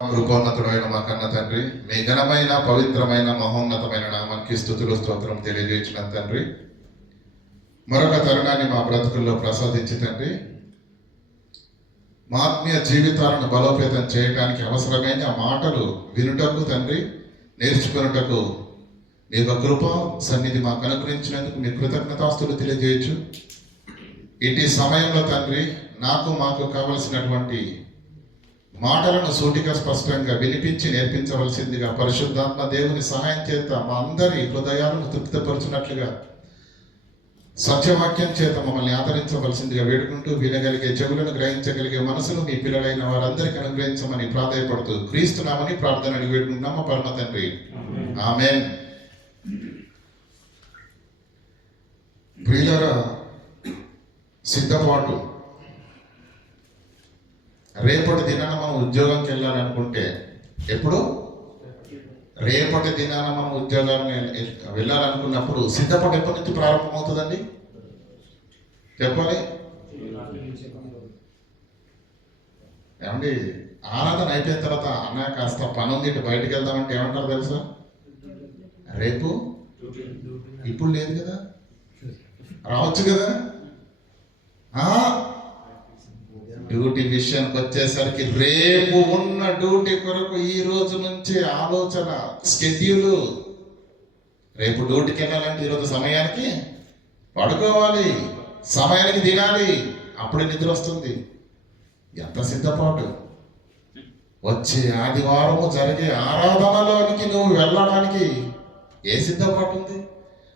కృపోన్నతుడైన మా కన్న తండ్రి, మీ ఘనమైన పవిత్రమైన మహోన్నతమైన నామానికి స్తుతులు స్తోత్రం తెలియజేసిన తండ్రి, మరొక తరుణాన్ని మా బ్రతుకుల్లో ప్రసాదించి తండ్రి, మా ఆత్మీయ జీవితాలను బలోపేతం చేయడానికి అవసరమైన మాటలు వినుటకు తండ్రి, నేర్చుకున్నటకు మీ యొక్క కృప సన్నిధి మాకు అనుగ్రహించినందుకు మీ కృతజ్ఞతాస్తులు తెలియజేయచ్చు. ఇటు సమయంలో తండ్రి, మాకు కావలసినటువంటి మాటలను సూటిగా స్పష్టంగా వినిపించి నేర్పించవలసిందిగా పరిశుద్ధాత్మ దేవుని సహాయం చేత మా అందరి హృదయాలను తృప్తిపరచున్నట్లుగా సత్యవాక్యం చేత మమ్మల్ని ఆదరించవలసిందిగా వేడుకుంటూ, వినగలిగే చెవులను గ్రహించగలిగే మనసును మీ పిల్లలైన వారందరికీ అనుగ్రహించమని ప్రాధాయపడుతూ క్రీస్తునామని ప్రార్థన వేడుకుంటున్నాము పరమ తండ్రి, ఆమేన్. ప్రియులారా, సిద్ధపాటు. రేపటి దినాన మనం ఉద్యోగంకి వెళ్ళాలనుకుంటే, ఎప్పుడు రేపటి దినాన మనం ఉద్యోగాన్ని వెళ్ళాలనుకున్నప్పుడు సిద్ధపాటు ఎప్పటి నుంచి ప్రారంభమవుతుందండి చెప్పాలి? ఏమండి, ఆరాధన అయిపోయిన తర్వాత అన్న కాస్త పని ఉంది ఇటు బయటకు వెళ్దామంటే ఏమంటారు తెలుసా? రేపు ఇప్పుడు లేదు కదా, రావచ్చు కదా. డ్యూటీ విషయానికి వచ్చేసరికి రేపు ఉన్న డ్యూటీ కొరకు ఈ రోజు నుంచి ఆలోచన, స్కెడ్యూలు. రేపు డ్యూటీకి వెళ్ళాలంటే ఈరోజు సమయానికి పడుకోవాలి, సమయానికి తినాలి, అప్పుడే నిద్ర వస్తుంది. ఎంత సిద్ధపాటు! వచ్చే ఆదివారము జరిగే ఆరాధనలోనికి నువ్వు వెళ్ళడానికి ఏ సిద్ధపాటు ఉంది?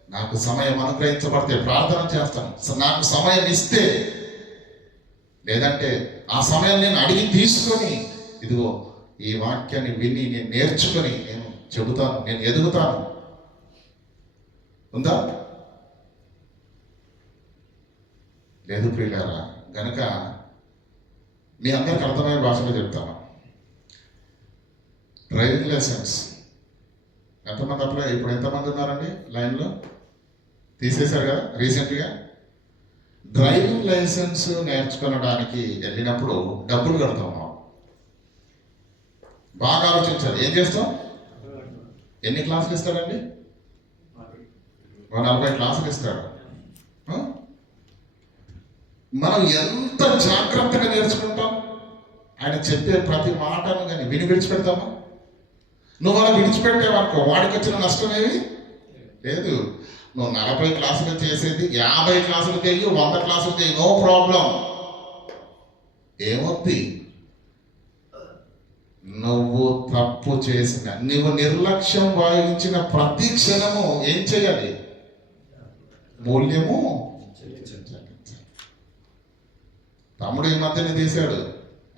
నాకు సమయం అనుగ్రహించబడితే ప్రార్థన చేస్తాను, నాకు సమయం ఇస్తే, లేదంటే ఆ సమయాన్ని నేను అడిగి తీసుకొని, ఇదిగో ఈ వాక్యాన్ని విని నేను నేర్చుకొని నేను చెబుతాను, నేను ఎదుగుతాను. ఉందా? లేదు ప్రియులారా. గనక మీ అందరికి అర్థమయ్యే భాషలో చెప్తాను. డ్రైవింగ్ లైసెన్స్ ఎంతమంది అప్లై? ఇప్పుడు ఎంతమంది ఉన్నారండి లైన్లో? తీసేశారు కదా రీసెంట్గా. డ్రైవింగ్ లైసెన్స్ నేర్చుకోవడానికి వెళ్ళినప్పుడు డబ్బులు కడతాం. బాగా ఆలోచించాలి. ఏం చేస్తాం? ఎన్ని క్లాసులు ఇస్తాడండి? 40 క్లాసులు ఇస్తాడు. మనం ఎంత జాగ్రత్తగా నేర్చుకుంటాం? ఆయన చెప్పే ప్రతి మాటను కానీ విని విడిచిపెడతామా? నువ్వు అలా విడిచిపెట్టావనుకో, వాడికి వచ్చిన నష్టం ఏమి లేదు. నువ్వు 40 క్లాసులు చేసేది 50 క్లాసులు చేయి, 100 క్లాసులు చేయి, నో ప్రాబ్లం. ఏమొద్ది? నువ్వు తప్పు చేసిన, నువ్వు నిర్లక్ష్యం వహించిన ప్రతి క్షణము ఏం చేయాలి? మూల్యము చెల్లించాలి. తమ్ముడు ఈ మధ్యనే తీశాడు,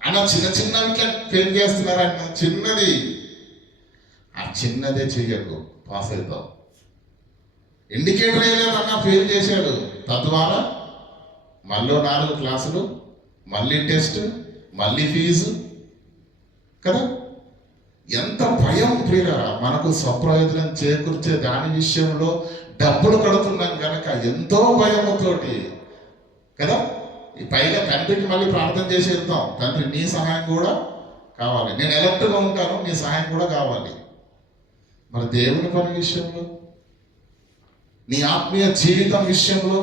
అన్న చిన్నవి ఫెయిల్ చేస్తున్నారన్న. చిన్నది, ఆ చిన్నదే చెయ్యకు, పాస్ అవుతావు. ఇండికేటర్ వేయలేదన్నా ఫెయిల్ చేశాడు. తద్వారా మళ్ళీ 4 క్లాసులు, మళ్ళీ టెస్ట్, మళ్ళీ ఫీజు కదా. ఎంత భయం ప్రియుల! మనకు స్వప్రయోజనం చేకూర్చే దాని విషయంలో డబ్బులు కడుతున్నాం కనుక ఎంతో భయముతోటి కదా. ఈ పైగా తండ్రికి మళ్ళీ ప్రార్థన చేసి వెళ్తాం, తండ్రి నీ సహాయం కూడా కావాలి, నేను ఎలర్ట్గా ఉంటాను, నీ సహాయం కూడా కావాలి. మన దేవుని పని విషయంలో, నీ ఆత్మీయ జీవితం విషయంలో,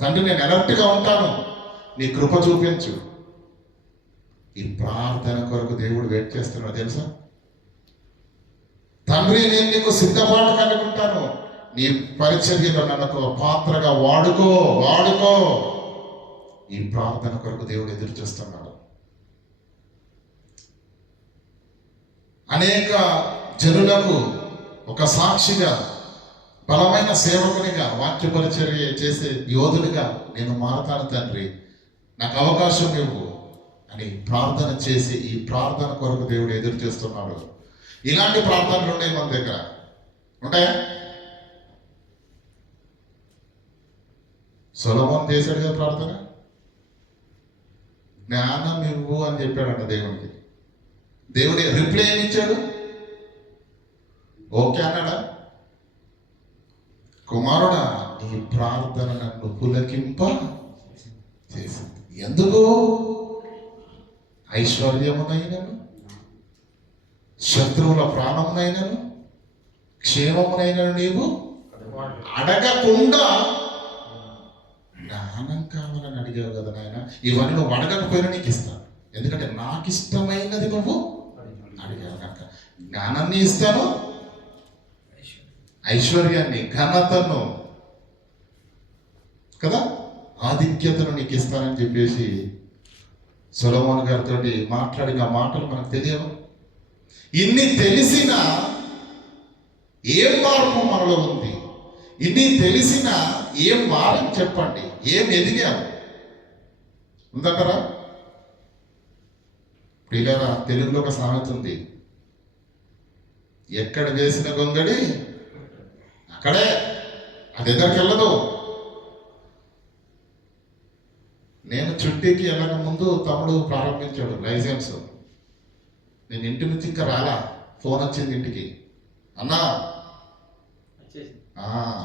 తండ్రి నేను ఎలర్ట్గా ఉంటాను, నీ కృప చూపించు. ఈ ప్రార్థన కొరకు దేవుడు వెయిట్ చేస్తున్నాడు తెలుసా? తండ్రి నేను నీకు సిద్ధపాటు కలిగి ఉంటాను, నీ పరిచర్యలో నన్ను పాత్రగా వాడుకో. ఈ ప్రార్థన కొరకు దేవుడు ఎదురు చూస్తున్నాడు. అనేక జనులకు ఒక సాక్షిగా, బలమైన సేవకునిగా, వాక్య పరిచర్య చేసే యోధునిగా నేను మారతాను తండ్రి, నాకు అవకాశం ఇవ్వు అని ప్రార్థన చేసి, ఈ ప్రార్థన కొరకు దేవుడు ఎదురు చేస్తున్నాడు. ఇలాంటి ప్రార్థనలు ఉన్నాయి మన దగ్గర, ఉంటాయా? సొలొమోను చేశాడు కదా ప్రార్థన, జ్ఞానం ఇవ్వు అని చెప్పాడంట దేవునికి. దేవుడి రిప్లై ఏమి ఇచ్చాడు? ఓకే అన్నాడా? కుమారుడా, నీ ప్రార్థన నన్ను పులకింప చేసింది. ఎందుకు? ఐశ్వర్యమునైనను శత్రువుల ప్రాణమునైనను క్షేమమునైనను నీవు అడగకుండా జ్ఞానం కావాలని అడిగావు కదా నాయన. ఇవన్నీ నువ్వు అడగకపోయినా నీకు ఇస్తాను, ఎందుకంటే నాకు ఇష్టమైనది నువ్వు అడిగావు కనుక. జ్ఞానాన్ని ఇస్తాను, ఐశ్వర్యాన్ని, ఘనతను కదా, ఆధిక్యతను నీకు ఇస్తానని చెప్పేసి సొలొమోను గారితో మాట్లాడిన మాటలు మనకు తెలియవు. ఇన్ని తెలిసిన ఏం మార్పు మనలో ఉంది? ఇన్ని తెలిసిన ఏం మారం చెప్పండి, ఏం ఎదిగాము ఉందంటారా? ప్రియులారా, తెలుగులో ఒక సామెత ఉంది, ఎక్కడ వేసిన గొంగడి అక్కడే, అది ఎక్కడికి వెళ్ళదు. నేను చుట్టీకి వెళ్ళక ముందు తమ్ముడు ప్రారంభించాడు లైసెన్స్. నేను ఇంటి నుంచి ఇంకా రాలా, ఫోన్ వచ్చింది ఇంటికి, అన్నా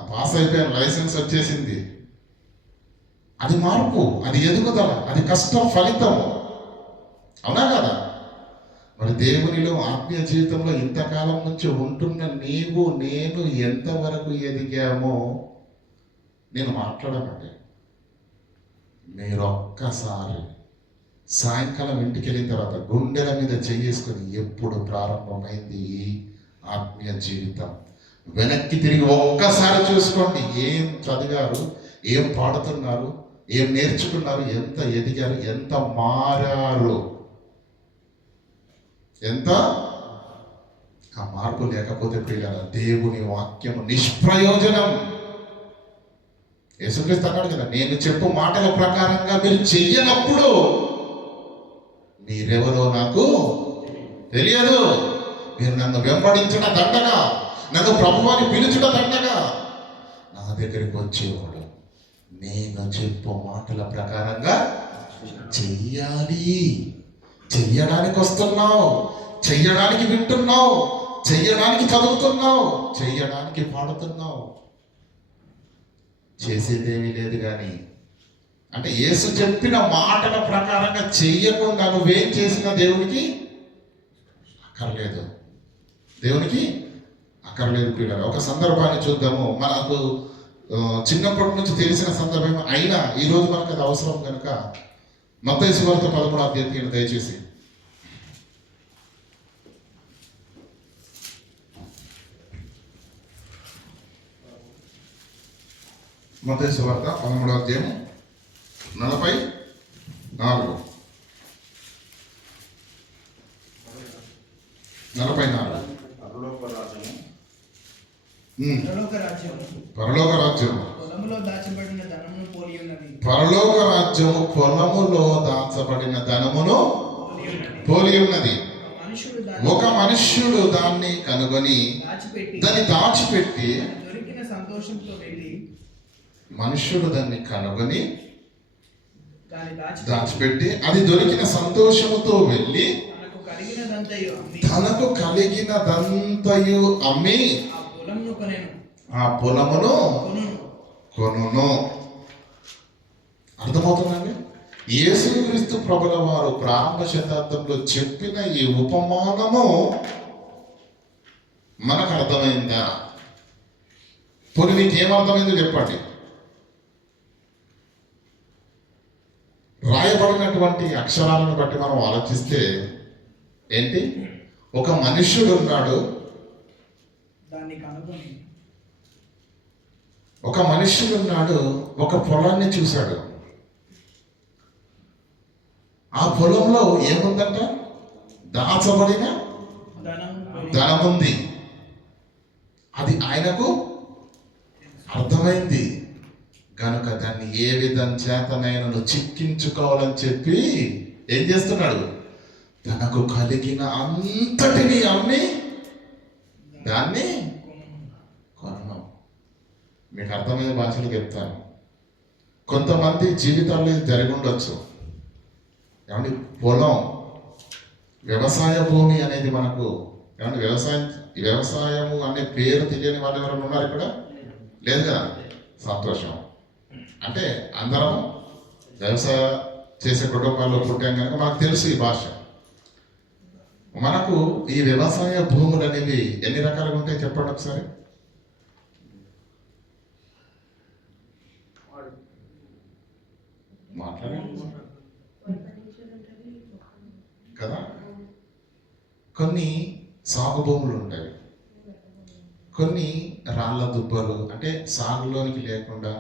పాస్ అయిపోయాను, లైసెన్స్ వచ్చేసింది. అది మార్పు, అది ఎదుగుదల, అది కష్టం ఫలితం, అవునా కదా? మరి దేవునిలో ఆత్మీయ జీవితంలో ఇంతకాలం నుంచి ఉంటున్న నీవు నేను ఎంతవరకు ఎదిగామో నేను మాట్లాడనండి. మీరొక్కసారి సాయంకాలం ఇంటికి వెళ్ళిన తర్వాత గుండెల మీద చేసుకొని ఎప్పుడు ప్రారంభమైంది ఈ ఆత్మీయ జీవితం, వెనక్కి తిరిగి ఒక్కసారి చూసుకోండి. ఏం చదివారు, ఏం పాడుతున్నారు, ఏం నేర్చుకున్నారు, ఎంత ఎదిగారు, ఎంత మారారు, ఎంత. ఆ మార్పు లేకపోతే ప్రియులారా దేవుని వాక్యము నిష్ప్రయోజనం. యేసుక్రీస్తు అన్నాడు కదా, నేను చెప్పు మాటల ప్రకారంగా మీరు చెయ్యనప్పుడు మీరెవరో నాకు తెలియదు. మీరు నన్ను వెంబడించిన దండగా, నన్ను ప్రభువాని పిలుచుట దండగా నా దగ్గరికి వచ్చేవాడు నేను చెప్పు మాటల ప్రకారంగా చెయ్యాలి. చెయ్యడానికి వస్తున్నావు, చెయ్యడానికి వింటున్నావు, చెయ్యడానికి చదువుతున్నావు, చెయ్యడానికి పాడుతున్నావు, చేసేదేమీ లేదు. కానీ అంటే యేసు చెప్పిన మాటల ప్రకారంగా చెయ్యకుండా నువ్వేం చేసినా దేవునికి అక్కర్లేదు, దేవునికి అక్కర్లేదు. ప్రియులారా, ఒక సందర్భాన్ని చూద్దాము. మనకు చిన్నప్పటి నుంచి తెలిసిన సందర్భం అయినా ఈరోజు మనకు అది అవసరం కనుక మత్తయి సువార్త 13వ అధ్యాయం దయచేసి. మత్తయి సువార్త 13వ అధ్యాయం 44. పరలోక రాజ్యము పరలోక రాజ్యము పొలములో దాచబడిన ధనమును పోలి ఉన్నది. ఒక మనుష్యుడు దాన్ని కనుగొని దాన్ని దాచిపెట్టి, మనుష్యుడు దాన్ని కనుగొని దాచిపెట్టి అది దొరికిన సంతోషముతో వెళ్ళి తనకు కలిగినదంతయు అమ్మి ఆ పొలమును కొనును. అర్థమవుతుందండి? యేసుక్రీస్తు ప్రభుల వారు ప్రారంభ శతాబ్దంలో చెప్పిన ఈ ఉపమానము మనకు అర్థమైందా? పోనీ నీకేమర్థమైందో చెప్పండి. రాయబడినటువంటి అక్షరాలను బట్టి మనం ఆలోచిస్తే ఏంటి, ఒక మనుష్యుడు ఉన్నాడు, ఒక మనుష్యుడు ఉన్నాడు, ఒక పొలాన్ని చూశాడు. ఆ పొలంలో ఏముందంట? దాచబడిన ధనముంది. అది ఆయనకు అర్థమైంది కనుక దాన్ని ఏ విధం చేతనైనా చిక్కించుకోవాలని చెప్పి ఏం చేస్తున్నాడు? తనకు కలిగిన అంతటిని అమ్మి దాన్ని కొనను. మీకు అర్థమయ్యే భాషలు చెప్తాను. కొంతమంది జీవితాల్లో జరిగి ఉండొచ్చు. ఏమంటే పొలం, వ్యవసాయ భూమి అనేది మనకు ఏమంటే వ్యవసాయము అనే పేరు తెలియని వాళ్ళు ఎవరైనా ఉన్నారు ఇక్కడ? లేదు కదా? సంతోషం. అంటే అందరం వ్యవసాయ చేసే కుటుంబాల్లో పుట్టాం కనుక మనకు తెలుసు ఈ భాష. మనకు ఈ వ్యవసాయ భూములు అనేవి ఎన్ని రకాలుగా ఉంటాయి చెప్పండి ఒకసారి. మాట్లాడండి కదా. కొన్ని సాగు భూములు ఉంటాయి, కొన్ని రాళ్ళ దుబ్బలు, అంటే సాగులోనికి లేకుండా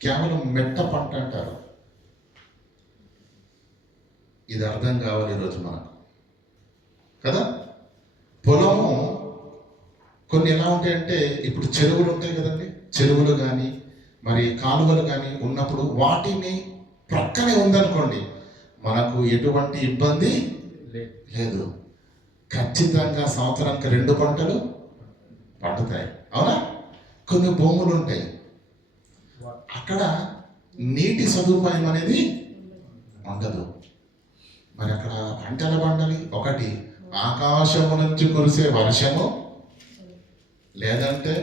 కేవలం మెట్ట పంట అంటారు. ఇది అర్థం కావాలి ఈరోజు మనకు కదా. పొలము కొన్ని ఎలా ఉంటాయంటే, ఇప్పుడు చెరువులు ఉంటాయి కదండి, చెరువులు కానీ మరి కాలువలు కానీ ఉన్నప్పుడు వాటిని ప్రక్కనే ఉందనుకోండి, మనకు ఎటువంటి ఇబ్బంది లేదు. ఖచ్చితంగా సంవత్సరానికి 2 పంటలు పండుతాయి, అవునా. కొన్ని భూములు ఉంటాయి, అక్కడ నీటి సదుపాయం అనేది ఉండదు. మరి అక్కడ పంటలు పండాలి. ఒకటి ఆకాశము నుంచి కురిసే వర్షము, లేదంటే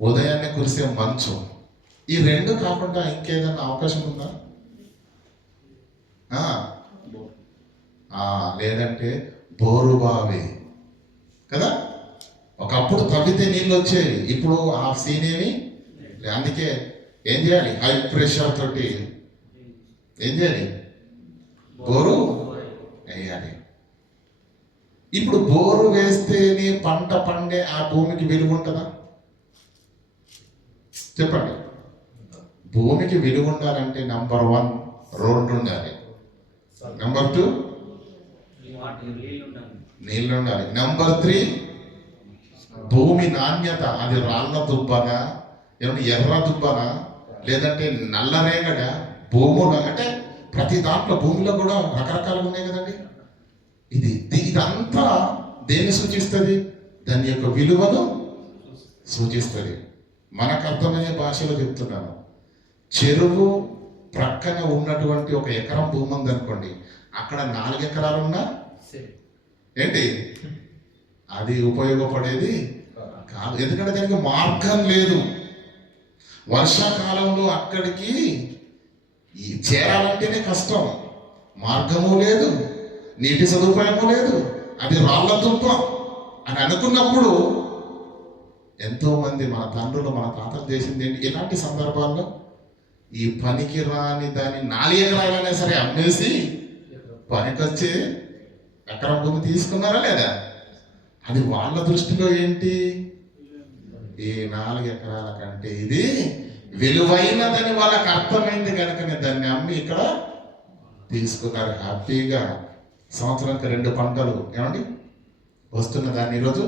ఉదయాన్నే కురిసే మంచు. ఈ 2 కాకుండా ఇంకేదైనా అవకాశం ఉందా? లేదంటే బోరుబావి కదా. ఒకప్పుడు తవ్వితే నీళ్ళు వచ్చేవి, ఇప్పుడు ఆ సీన్ ఏమి. అందుకే ఏం చేయాలి? హై ప్రెషర్ తోటి ఏం చేయాలి? బోరు వేయాలి. ఇప్పుడు బోరు వేస్తేనే పంట పండే ఆ భూమికి విలువ ఉంటుందా? చెప్పండి. భూమికి విలువ ఉండాలంటే నంబర్ 1 రోడ్డు ఉండాలి, నంబర్ 2 నీళ్ళు ఉండాలి, నంబర్ 3 భూమి నాణ్యత. అది రాళ్ళ దుబ్బనా, ఏమన్నా ఎర్ర దుబ్బనా, లేదంటే నల్లరేగడ భూముల, అంటే ప్రతి దాంట్లో భూమిలో కూడా రకరకాలుగా ఉన్నాయి కదండి. ఇదంతా దేన్ని సూచిస్తుంది? దాని యొక్క విలువను సూచిస్తుంది. మనకు అర్థమయ్యే భాషలో చెప్తున్నాను. చెరువు ప్రక్కన ఉన్నటువంటి 1 ఎకరం భూమి ఉందనుకోండి, అక్కడ 4 ఎకరాలు ఉన్నా ఏంటి అది ఉపయోగపడేది కాదు. ఎందుకంటే దానికి మార్గం లేదు. వర్షాకాలంలో అక్కడికి చేరాలంటేనే కష్టం, మార్గము లేదు, నీటి సదుపాయము లేదు, అది రాళ్ళ దుబ్బ అని అనుకున్నప్పుడు ఎంతో మంది మన తండ్రులు మన తాతలు చేసింది ఏంటి? ఇలాంటి సందర్భాల్లో ఈ పనికి రాని దాన్ని 4 ఎకరాలైనా సరే అమ్మేసి పనికొచ్చే ఎకరం భూమి తీసుకున్నారా లేదా? అది వాళ్ళ దృష్టిలో ఏంటి? ఈ 4 ఎకరాల కంటే ఇది విలువైనదని వాళ్ళకి అర్థమైంది కనుకనే దాన్ని అమ్మి ఇక్కడ తీసుకున్నారు. హ్యాపీగా సంవత్సరానికి 2 పంటలు ఏమండి వస్తున్న దాన్ని ఈరోజు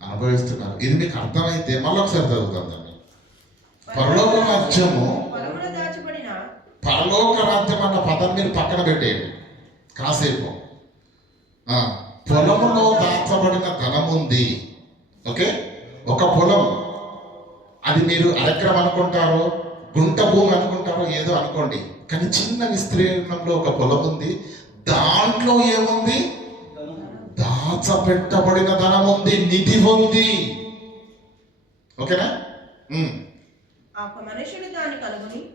అనుభవిస్తున్నారు. ఇది మీకు అర్థమైతే మళ్ళీ ఒకసారి చదువుతాం దాన్ని. పరలోక రాజ్యము, పరలోక రాజ్యం అన్న పదం మీరు పక్కన పెట్టేయండి కాసేపు. పొలములో దాచబడిన ధనం ఉంది. ఓకే, ఒక పొలం, అది మీరు అరెకరం అనుకుంటారో గుంట భూమి అనుకుంటారో ఏదో అనుకోండి, కానీ చిన్న విస్తీర్ణంలో ఒక పొలం ఉంది. దాంట్లో ఏముంది? దాచబెట్టబడిన ధనం ఉంది, నిధి ఉంది. ఓకేనా?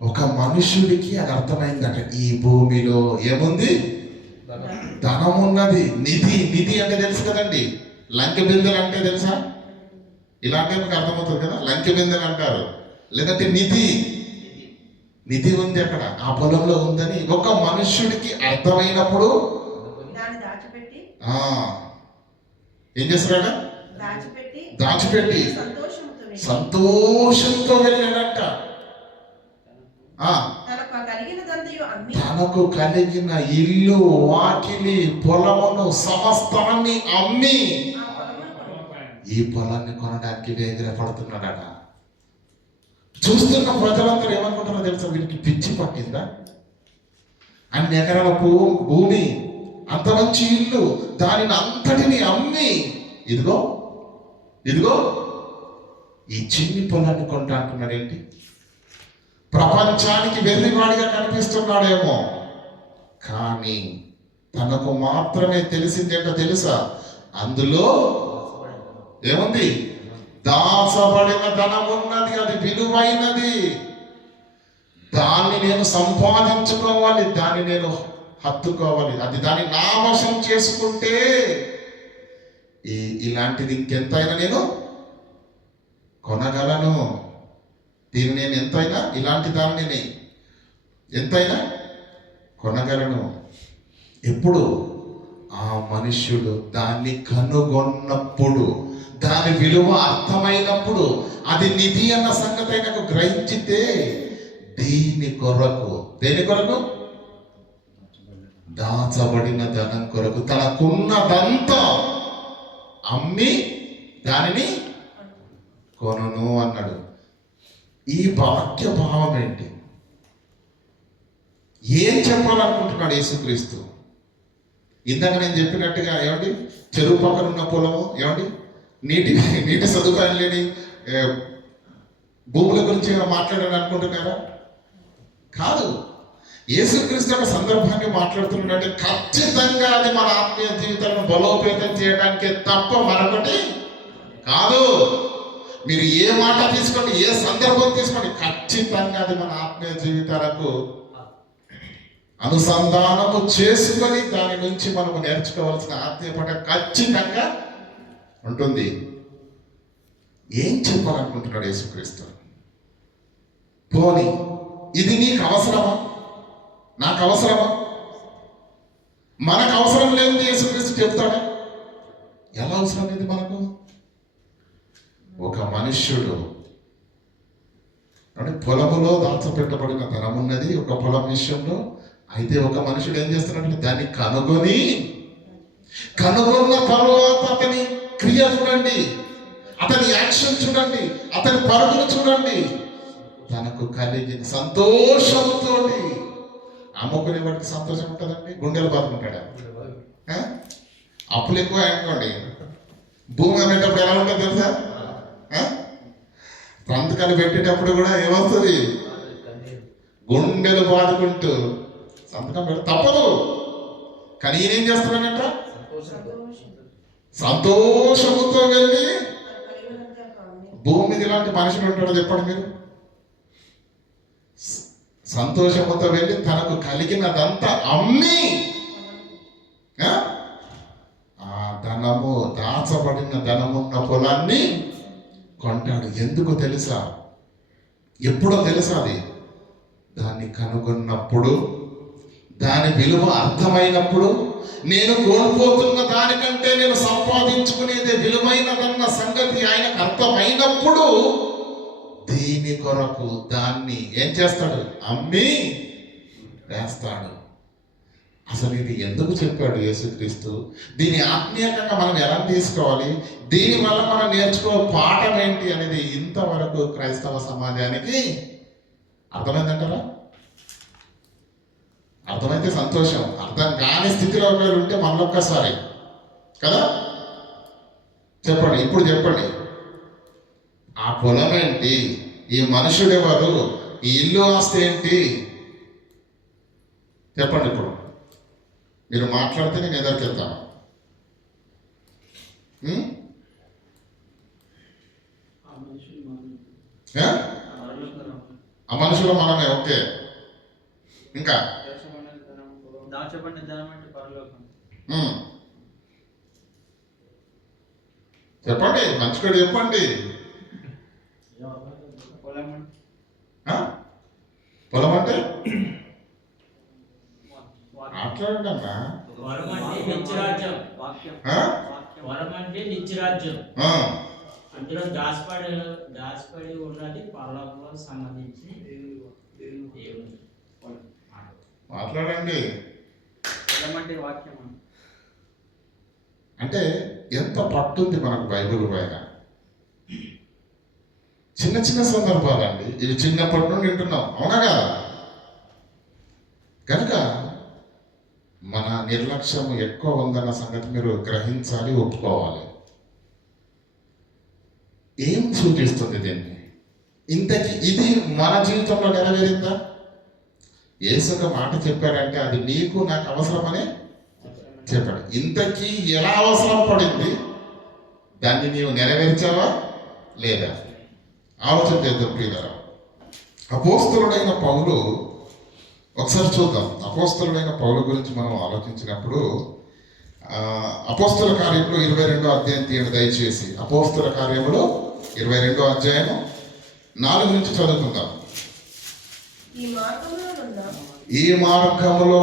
ఒక మనుషుడికి అది అర్థమైందట, ఈ భూమిలో ఏముంది? ధనం ఉన్నది, నిధి అంటే తెలుసు కదండి. లంకె బిందెలు అంటే తెలుసా? ఇలాంటి మీకు అర్థమవుతుంది కదా. లంకె బిందెలు అంటారు, లేదంటే నిధి ఉంది అక్కడ, ఆ పొలంలో ఉందని ఒక మనుష్యుడికి అర్థమైనప్పుడు ఏం చేస్తాడ? దాచిపెట్టి సంతోషంతో వెళ్ళాడంట. తనకు కలిగిన ఇల్లు, వాకిలి, పొలమును సమస్తాన్ని అమ్మి ఈ పొలాన్ని కొనడానికి వేగిరపడుతున్నాడట. చూస్తున్న ప్రజలందరూ ఏమనుకుంటారో తెలుసా? వీరికి పిచ్చి పట్టిందా? అన్ని ఎకరాల భూమి, అంత మంచి ఇల్లు, దానిని అంతటిని అమ్మి ఇదిగో ఈ చిన్ని పొలాన్ని కొంటా అంటున్నాడేంటి? ప్రపంచానికి వెర్రివాడిగా కనిపిస్తున్నాడేమో, కానీ తనకు మాత్రమే తెలిసిందేంటో తెలుసా? అందులో ఏముంది? దాచబడిన ధనం ఉన్నది, అది విలువైనది. దాన్ని నేను సంపాదించుకోవాలి, దాన్ని నేను హత్తుకోవాలి, అది దాన్ని నా వశం చేసుకుంటే ఇలాంటిది ఇంకెంతైనా నేను కొనగలను. దీన్ని నేను ఎంతైనా, ఇలాంటి దాన్ని నేను ఎంతైనా కొనగలను. ఎప్పుడు? ఆ మనుష్యుడు దాన్ని కనుగొన్నప్పుడు, దాని విలువ అర్థమైనప్పుడు, అది నిధి అన్న సంగతి ఆయనకు గ్రహించితే, దేని కొరకు? దాచబడిన ధనం కొరకు తనకున్నదంతా అమ్మి దానిని కొనును అన్నాడు. ఈ వాక్య భావం ఏంటి? ఏం చెప్పాలనుకుంటున్నాడు యేసుక్రీస్తు? ఇందాక నేను చెప్పినట్టుగా ఏమండి, చెరువు పక్కన ఉన్న పొలము, ఏమండి, నీటి సదుపాయం లేని భూముల గురించి మాట్లాడాలని అనుకుంటున్నారా? కాదు. యేసుక్రీస్తు ఒక సందర్భాన్ని మాట్లాడుతున్నాడంటే ఖచ్చితంగా అది మన ఆత్మీయ జీవితాలను బలోపేతం చేయడానికే తప్ప మరొకటి కాదు. మీరు ఏ మాట తీసుకోండి, ఏ సందర్భం తీసుకోండి, ఖచ్చితంగా అది మన ఆత్మీయ జీవితాలకు అనుసంధానము చేసుకొని దాని నుంచి మనము నేర్చుకోవాల్సిన ఆత్మీయ పాఠ ఖచ్చితంగా ఉంటుంది. ఏం చెప్పాలనుకుంటున్నాడు యేసుక్రీస్తు? పోనీ ఇది నీకు అవసరమా, నాకు అవసరమా? మనకు అవసరం లేనిది యేసుక్రీస్తు చెప్తాడా? ఎలా అవసరం లేదు మనకు? ఒక మనుష్యుడు అంటే పొలములో దాచపెట్టబడిన ధనం ఉన్నది ఒక పొలం విషయంలో. అయితే ఒక మనుషుడు ఏం చేస్తున్నాడంటే దాన్ని కనుగొన్న తర్వాత అతని క్రియ చూడండి, అతని యాక్షన్ చూడండి, అతని పరుగులు చూడండి. తనకు కలిగిన సంతోషంతో, అమ్ముకునే వాడికి సంతోషం ఉంటుందండి, గుండెలు బాదుకుంటాడా? అప్పులు ఎక్కువ అనుకోండి, భూమి అమ్మేటప్పుడు ఎలా ఉంటుంది తెలుసా? సంతకాలు పెట్టేటప్పుడు కూడా ఏమవుతుంది? గుండెలు బాదుకుంటూ సంతకం పెట్టి తప్పదు. కానీ ఈయనేం చేస్తున్నాడంట? సంతోషముతో వెళ్ళి, భూమి మీద ఇలాంటి మనుషులు ఉంటాడో చెప్పండి మీరు? సంతోషముతో వెళ్ళి తనకు కలిగినదంతా అమ్మి ఆ ధనము, దాచబడిన ధనమున్న పొలాన్ని కొంటాడు. ఎందుకు తెలుసా? ఎప్పుడో తెలుసా? అది దాన్ని కనుగొన్నప్పుడు, దాని విలువ అర్థమైనప్పుడు, నేను కోల్పోతున్న దానికంటే నేను సంపాదించుకునేది విలువైనదన్న సంగతి ఆయనకు అర్థమైనప్పుడు దీని కొరకు దాన్ని ఏం చేస్తాడు? అమ్మి వేస్తాడు. అసలు ఇది ఎందుకు చెప్పాడు యేసుక్రీస్తు? దీని ఆత్మీయంగా మనం ఎలా తీసుకోవాలి, దీనివల్ల మనం నేర్చుకో పాఠం ఏంటి అనేది ఇంతవరకు క్రైస్తవ సమాజానికి అర్థమైందంటారా? అర్థమైతే సంతోషం. అర్థం కాని స్థితిలో ఒకవేళ ఉంటే మనొక్కసారి కదా చెప్పండి. ఇప్పుడు చెప్పండి, ఆ పొలం ఏంటి, ఈ మనుషుడు ఎవరు, ఈ ఇల్లు ఆస్తి ఏంటి చెప్పండి. ఇప్పుడు మీరు మాట్లాడితే నేను ఎదురుకి వెళ్తాను. ఆ మనుషులు మనమే. ఓకే, ఇంకా చెప్పండి, మంచిగా చెప్పండి. పొలం అంటే మాట్లాడండి అన్నా. అందులో దాచిపడి ఉన్నది పరలోకంలో సంబంధించి మాట్లాడండి. వాక్యం అంటే ఎంత పట్టుంది మనకు బైబిల్ పైన. చిన్న చిన్న సందర్భాలండి ఇవి, చిన్నప్పటి నుండి వింటున్నాం, అవునా కదా? కనుక మన నిర్లక్ష్యం ఎక్కువ ఉందన్న సంగతి మీరు గ్రహించాలి, ఒప్పుకోవాలి. ఏం సూచిస్తుంది దీన్ని? ఇంతకీ ఇది మన జీవితంలో నెరవేరిందా? యేసు ఒక మాట చెప్పాడంటే అది నీకు నాకు అవసరమని చెప్పాడు. ఇంతకీ ఎలా అవసరం పడింది, దాన్ని నీవు నెరవేర్చావా లేదా? ఆలోచన చేద్దాం ప్రియులారా. అపోస్తలుడైన పౌలు, ఒకసారి చూద్దాం. అపోస్తలుడైన పౌలు గురించి మనం ఆలోచించినప్పుడు అపోస్తుల కార్యములు 22వ అధ్యాయం తీయండి దయచేసి. అపోస్తుల కార్యములు 22వ అధ్యాయము 4 నుంచి చదువుకుందాం. ఈ మార్గములో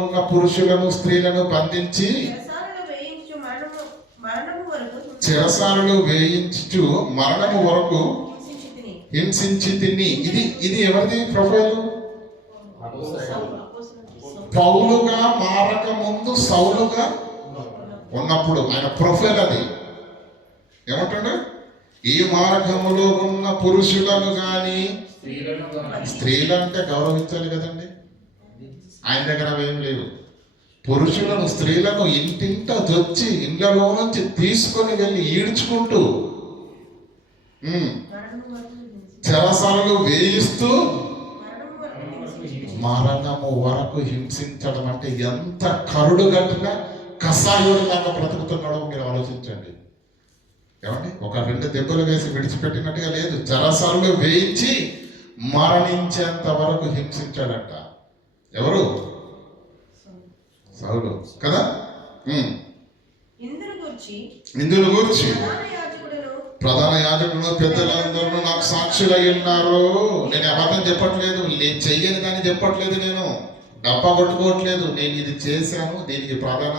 ఉన్న పురుషులను స్త్రీలను బంధించి చెరసాలలో వేయించు మరణము వరకు హింసించి తిని. ఇది ఎవరిది ప్రొఫైల్? పౌలుగా మారక ముందు సౌలుగా ఉన్నప్పుడు ఆయన ప్రొఫైల్ అది. ఏమంటాడు? ఈ మార్గములో ఉన్న పురుషులను గాని స్త్రీలంటే గౌరవించాలి కదండి. ఆయన దగ్గర అవేం లేవు. పురుషులను స్త్రీలను ఇంటింట వచ్చి ఇళ్లలో నుంచి తీసుకొని వెళ్ళి ఈడ్చుకుంటూ చెరసాలలో వేయిస్తూ మరణము వరకు హింసించడం అంటే ఎంత కరుడు గట్టిన కషాయుడు లాగా బ్రతుకుతున్నాడో మీరు ఆలోచించండి. ఏమండి? ఒక 2 దెబ్బలు వేసి విడిచిపెట్టినట్టుగా లేదు, చెరసాలలో వేయించి మరణించేంత వరకు హింసించాడంట. ఎవరు? సౌలు కదా. ఇందులో గురించి ప్రధాన యాజకుడు పెద్దలందరూ నాకు సాక్షులై ఉన్నారు. నేను అబద్ధం చెప్పట్లేదు, చెయ్యని దాన్ని చెప్పట్లేదు, నేను డబ్బా కొట్టుకోవట్లేదు. నేను ఇది చేశాను, దీనికి ప్రధాన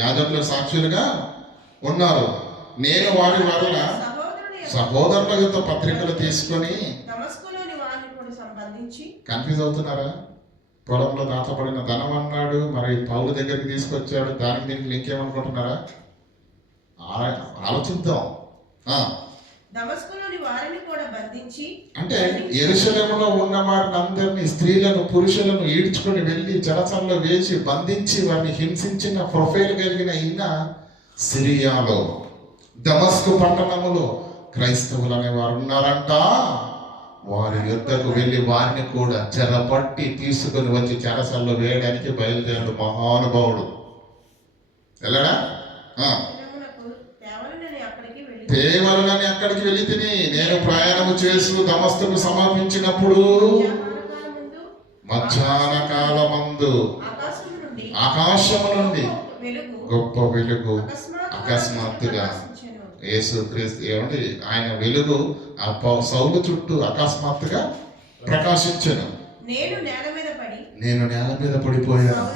యాజకులు సాక్షులుగా ఉన్నారు. నేను వారి వలన సహోదరుల యొక్క పత్రికలు తీసుకొని. కన్ఫ్యూజ్ అవుతున్నారా? పొలంలో దాచబడిన ధనం అన్నాడు, మరి పౌలు దగ్గరికి తీసుకొచ్చాడు, దానికి దీనికి లింక్ ఏమనుకుంటున్నారా? ఆలోచిద్దాం. అంటే యెరూషలేములో ఉన్న వారిని అందరినీ, స్త్రీలను పురుషులను ఈడ్చుకొని వెళ్ళి చెరసాలలో వేసి బంధించి వారిని హింసించిన ప్రొఫైల్ కలిగిన ఈయన సిరియాలో దమస్కు పట్టణములో క్రైస్తవులు అనే వారు ఉన్నారంట. వారి యుద్ధకు వెళ్ళి వారిని కూడా చెరపట్టి తీసుకుని వచ్చి చెరసాలలో వేయడానికి బయలుదేరాడు మహానుభావుడు. వెళ్ళడా? దేవరులని అక్కడికి వెళ్ళి తిని నేను ప్రయాణము చేస్తూ దమస్కుకు సమర్పించినప్పుడు మధ్యాహ్న కాలమందు ఆకాశము నుండి గొప్ప వెలుగు అకస్మాత్తుగా యేసుక్రీస్తు ఏమండి ఆయన వెలుగు ఆ సౌలు చుట్టూ అకస్మాత్తుగా ప్రకాశించెను. నేను నేల మీద పడిపోయాను.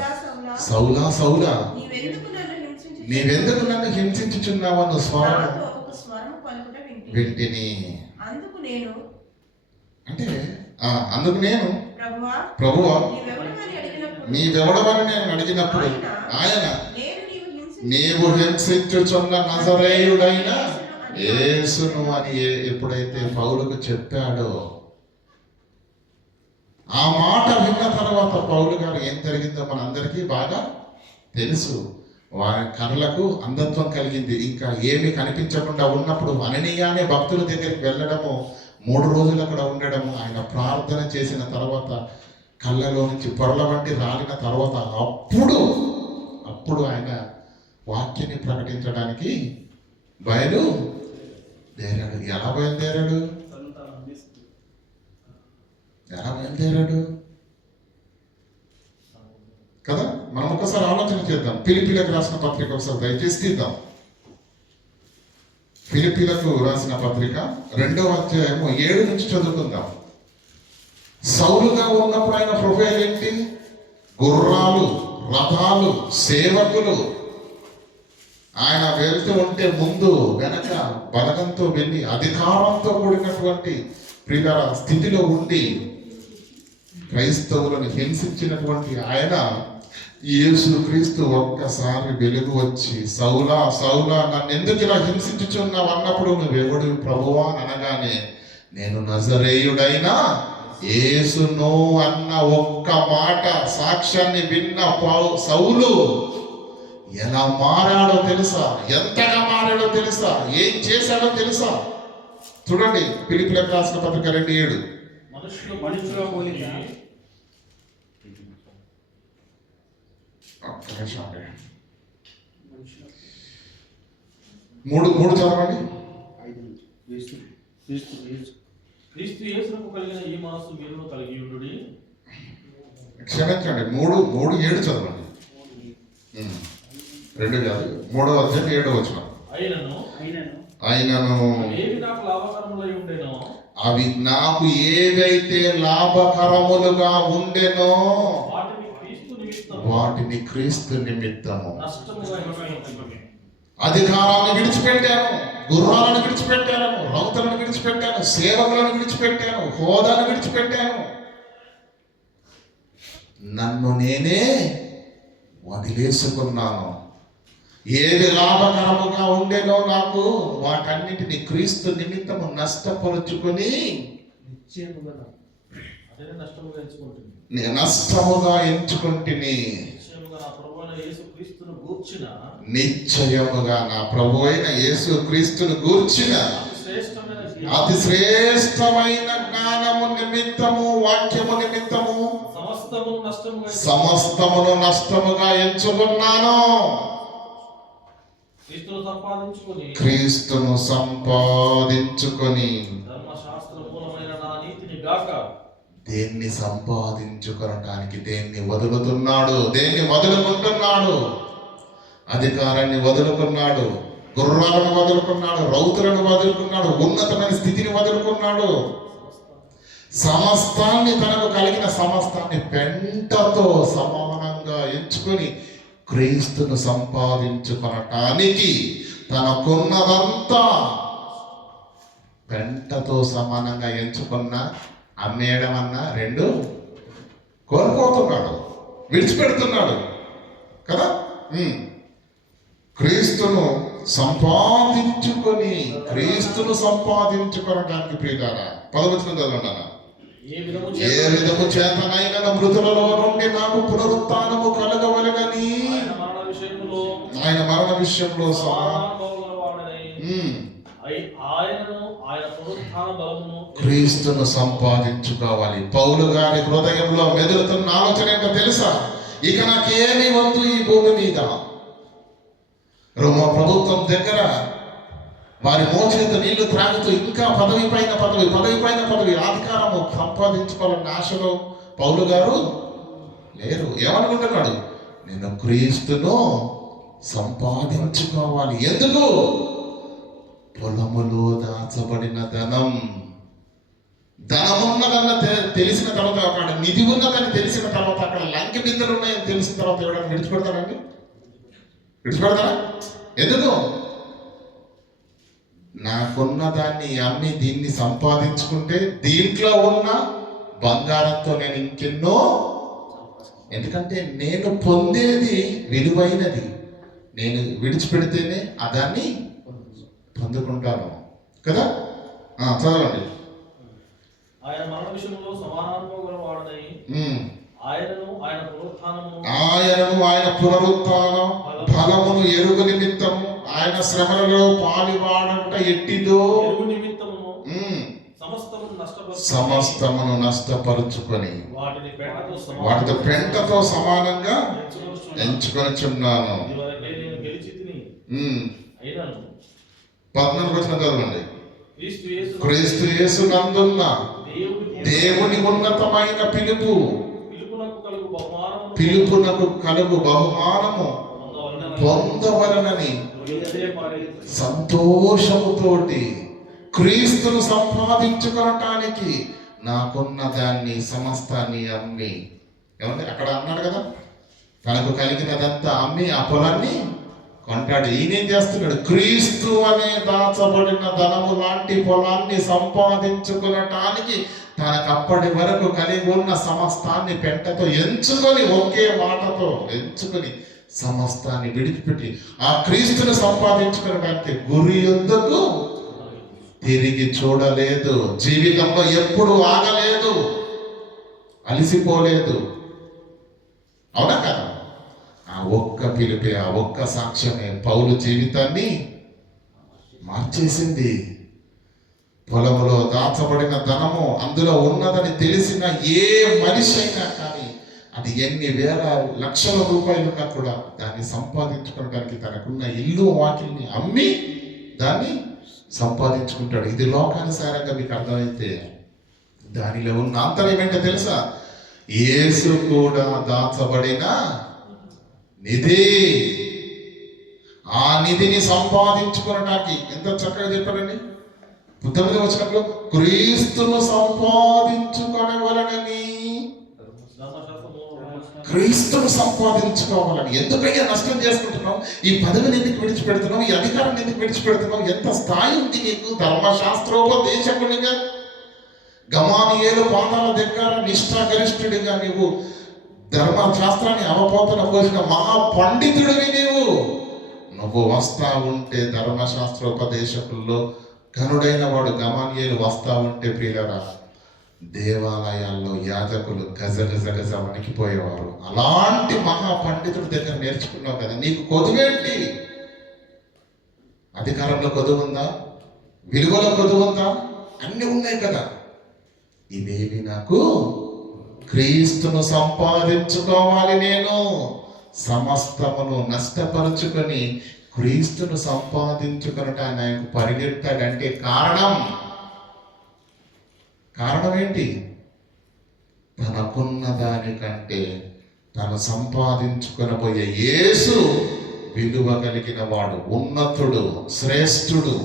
సౌలా సౌలా నీవెందుకు నన్ను హింసించుచున్నావన్న స్వరం వింటిని. అందుకు నేను ప్రభువా నీవెవడవని నేను అడిగినప్పుడు ఆయన నీవు హింసించుచున్న నజరేయుడైన యేసును అని ఎప్పుడైతే పౌలుకు చెప్పాడో, ఆ మాట విన్న తర్వాత పౌలు గారు ఏం జరిగిందో మనందరికీ బాగా తెలుసు. వారి కళ్ళకు అంధత్వం కలిగింది. ఇంకా ఏమి కనిపించకుండా ఉన్నప్పుడు అననీయానే భక్తుల దగ్గరికి వెళ్ళడము, 3 రోజులు అక్కడ ఉండడము, ఆయన ప్రార్థన చేసిన తర్వాత కళ్ళలో నుంచి పొరల వంటి రాలిన తర్వాత అప్పుడు ఆయన వాక్యాన్ని ప్రకటించడానికి బయలుదేరాడు. ఎలా బయలుదేరాడు? కదా. మనం ఒకసారి ఆలోచన చేద్దాం. ఫిలిప్పీలకు రాసిన పత్రిక ఒకసారి దయచేసి తీద్దాం. ఫిలిప్పీలకు రాసిన పత్రిక 2వ అధ్యాయము 7 నుంచి చదువుకుందాం. సౌలుగా ఉన్నప్పుడు ఆయన ప్రొఫైల్ ఏంటి? గుర్రాలు, రథాలు, సేవకులు. ఆయన వెళ్తూ ఉంటే ముందు వెనక బలగంతో వెళ్ళి అధికారంతో కూడినటువంటి ప్రియుల స్థితిలో ఉండి క్రైస్తవులను హింసించినటువంటి ఆయన యేసుక్రీస్తు ఒక్కసారి వెలుగు వచ్చి సౌలా సౌలా నన్ను ఎందుకు ఇలా హింసించుచున్నావు అన్నప్పుడు నువ్వెవడు ప్రభువా అనగానే నేను నజరేయుడైన యేసును అన్న ఒక్క మాట సాక్ష్యాన్ని విన్న సౌలు ఎలా మారాడో తెలుసా? ఎంతగా మారాడో తెలుసా? ఏం చేశాడో తెలుసా? చూడండి ఫిలిప్పీలకు రాసిన పత్రిక 2:7. మూడు చదవండి. క్షమించండి, 3:7 చదవండి. 2 కాదు, 3వ అధ్యాయం 7వ వచనం. ఆయనను అవి నాకు ఏవైతే లాభకరములుగా ఉండెనో వాటిని క్రీస్తు నిమిత్తము అధికారాన్ని విడిచిపెట్టాను, గుర్రాలను విడిచిపెట్టాను, రౌతులను విడిచిపెట్టాను, సేవకులను విడిచిపెట్టాను, హోదాను విడిచిపెట్టాను, నన్ను నేనే వదిలేసుకున్నాను. ఏది లాభకరముగా ఉండేనో నాకు వాటన్నిటిని క్రీస్తు నిమిత్తము నష్టపరుచుకొని నష్టముగా ఎంచుకుంటుని. నిశ్చయముగా నా ప్రభు అయిన యేసు క్రీస్తును గూర్చిన అతి శ్రేష్టమైన జ్ఞానము నిమిత్తము, వాక్యము నిమిత్తము సమస్తమును నష్టముగా ఎంచుకున్నాను. క్రీస్తును సంపాదించుకొని దేన్ని సంపాదించుకోవడానికి దేన్ని వదులుతున్నాడు, దేన్ని వదులుకుంటున్నాడు? అధికారాన్ని వదులుకున్నాడు, గుర్రాలను వదులుకున్నాడు, రౌతులను వదులుకున్నాడు, ఉన్నతమైన స్థితిని వదులుకున్నాడు. సమస్తాన్ని, తనకు కలిగిన సమస్తాన్ని పెంటతో సమానంగా ఎంచుకొని క్రీస్తును సంపాదించుకొనటానికి తనకున్నదంతా పెంటతో సమానంగా ఎంచుకున్న అమ్మేయడం అన్న 2 కోల్పోతున్నాడు, విడిచిపెడుతున్నాడు కదా. క్రీస్తును సంపాదించుకోవడానికి ప్రియులారా 10వ వచనం చదవండి. ఏ విధము చేతనైన మృతులలో నుండి నాకు పునరుత్థానము కలగవలెనని ఆయన మరణ విషయంలో క్రీస్తును సంపాదించుకోవాలి. పౌలు గారి హృదయంలో మెదులుతున్న ఆలోచన ఏంటో తెలుసా? ఇక నాకేమీ వద్దు ఈ భూమి మీద. రోమా ప్రభుత్వం దగ్గర వారి మోచేత నీళ్లు త్రాగుతూ ఇంకా పదవి పైన పదవి అధికారము సంపాదించుకోవాలన్న ఆశలో పౌలు గారు లేరు. ఏమనుకుంటున్నాడు? నేను క్రీస్తును సంపాదించుకోవాలి. ఎందుకు? పొలములో దాచబడిన ధనమున్నదన్న తెలిసిన తర్వాత, అక్కడ నిధి ఉన్నదని తెలిసిన తర్వాత, అక్కడ లంకె బిందెలు ఉన్నాయని తెలిసిన తర్వాత ఎవరైనా విడిచిపెడతారా? ఎందుకు? నాకున్న దాన్ని అమ్మి దీన్ని సంపాదించుకుంటే దీంట్లో ఉన్న బంగారంతో నేను ఇంకెన్నో, ఎందుకంటే నేను పొందేది విలువైనది, నేను విడిచిపెడితేనే దాన్ని పొందుకుంటాను కదా. చదవండి. ఆయన మరణ విషయంలో సమానాత్మక వాడనై ఆయనను ఆయన పునరుత్థానం ఫలమును ఎరుగు నిమిత్తము ఆయన శ్రమలలో పాలివాడంట ఎట్టిదో సమస్తమును నష్టపరుచుకొని వాటితో పెంటతో సమానంగా ఎంచుకొనిచున్నాను. 14వ వచనం చదవండి. క్రీస్తు యేసు నందున్న దేవుని ఉన్నతమైన పిలుపునకు కలుగు బహుమానము పొందవలనని సంతోషముతోటి క్రీస్తును సంపాదించుకోవటానికి నాకున్న దాన్ని సమస్తాన్ని అమ్మి, ఏమంటే అక్కడ అన్నాడు కదా, తనకు కలిగినదంతా అమ్మి ఆ పొలాన్ని కొంటాడు. ఈయనేం చేస్తున్నాడు? క్రీస్తు అనే దాచబడిన ధనము లాంటి పొలాన్ని సంపాదించుకునటానికి తనకు అప్పటి వరకు కలిగి ఉన్న సమస్తాన్ని పెంటతో ఎంచుకొని, ఒకే మాటతో ఎంచుకొని సమస్తాన్ని విడిచిపెట్టి ఆ క్రీస్తును సంపాదించుకోవడానికి గురి యొద్దకు తిరిగి చూడలేదు. జీవితంలో ఎప్పుడు ఆగలేదు, అలిసిపోలేదు. అవునా కదా? ఆ ఒక్క పిలిపే, ఆ ఒక్క సాక్ష్యమే పౌలు జీవితాన్ని మార్చేసింది. పొలములో దాచబడిన ధనము అందులో ఉన్నదని తెలిసిన ఏ మనిషి అయినా కానీ, అది ఎన్ని వేల లక్షల రూపాయలు ఉన్నా కూడా దాన్ని సంపాదించుకోవడానికి తనకున్న ఇల్లు వాకిల్ని అమ్మి దాన్ని సంపాదించుకుంటాడు. ఇది లోకానుసారంగా మీకు అర్థమైతే దానిలో ఉన్న ఆంతర్యం ఏంటో తెలుసా? యేసు కూడా దాచబడిన నిధి. ఆ నిధిని సంపాదించుకోవడానికి ఎంత చక్కగా చెప్పారండి. 19 వచనంలో క్రీస్తును సంపాదించుకొనవలనని, క్రీస్తును సంపాదించుకోవాలని. ఎందుకయ్యా నష్టం చేసుకుంటున్నావు? ఈ పదవిని ఎందుకు విడిచిపెడుతున్నావు? ఈ అధికారాన్ని ఎందుకు విడిచిపెడుతున్నావు? ఎంత స్థాయి ఉంది నీకు? ధర్మశాస్త్రోపదేశకునిగా, గమాలియేలు పాదాల దగ్గర నిష్ఠాగరిష్ఠుడిగా నీవు ధర్మశాస్త్రాన్ని అవపోతన పోసిన మహాపండితుడివి నువ్వు వస్తా ఉంటే, ధర్మశాస్త్రోపదేశకుల్లో ఘనుడైన వాడు గమాలియేలు వస్తా ఉంటే ప్రియులరా, దేవాలయాల్లో యాజకులు గజ గజ గజ వణికిపోయేవారు. అలాంటి మహాపండితుడి దగ్గర నేర్చుకున్నావు కదా, నీకు కొదువేంటి? అధికారంలో కొదువు ఉందా? విలువలో కొదువు ఉందా? అన్నీ ఉన్నాయి కదా. ఇవేవి నాకు క్రీస్తును సంపాదించుకోవాలి. నేను సమస్తమును నష్టపరుచుకొని క్రీస్తును సంపాదించుకునటానికి ఆయనకు పరిగెత్తాడంటే కారణం ఏంటి? తనకున్న దానికంటే తను సంపాదించుకొనబోయే యేసు విలువ కలిగిన వాడు, ఉన్నతుడు, శ్రేష్ఠుడు,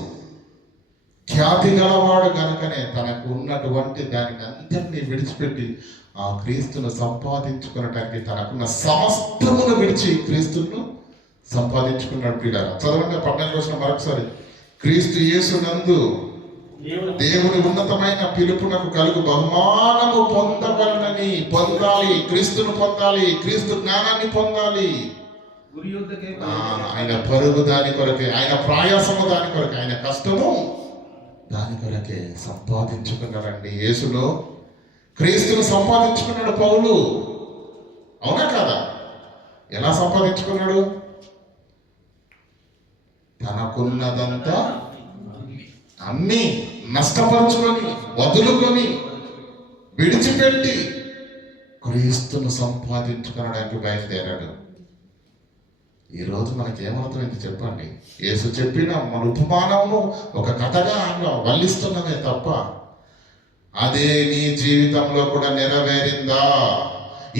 ఖ్యాతి గలవాడు కనుకనే తనకు ఉన్నటువంటి దానికి అందరినీ విడిచిపెట్టి ఆ క్రీస్తును సంపాదించుకునటానికి తనకున్న సమస్తమును విడిచి క్రీస్తును సంపాదించుకున్నాడు. ప్రియులారా, చదవండి 14 వచనం మరొకసారి. క్రీస్తు యేసునందు దేవుని ఉన్నతమైన పిలుపునకు కలుగు బహుమానము పొందాలి. క్రీస్తును పొందాలి, క్రీస్తు జ్ఞానాన్ని పొందాలి. ఆయన పరుగు దాని కొరకే, ఆయన ప్రయాసము దాని కొరకే, ఆయన కష్టము దాని కొరకే సంపాదించుకున్నాడండి. యేసులో క్రీస్తును సంపాదించుకున్నాడు పౌలు. అవునా కాదా? ఎలా సంపాదించుకున్నాడు? తనకున్నదంతా అన్ని నష్టపరుచుకొని, వదులుకొని, విడిచిపెట్టి క్రీస్తును సంపాదించుకోవడానికి బయలుదేరాడు. ఈరోజు మనకేమవుతుందో చెప్పండి. యేసు చెప్పిన మన ఉపమానమును ఒక కథగా అందులో వల్లిస్తున్నదే తప్ప అదే నీ జీవితంలో కూడా నెరవేరిందా?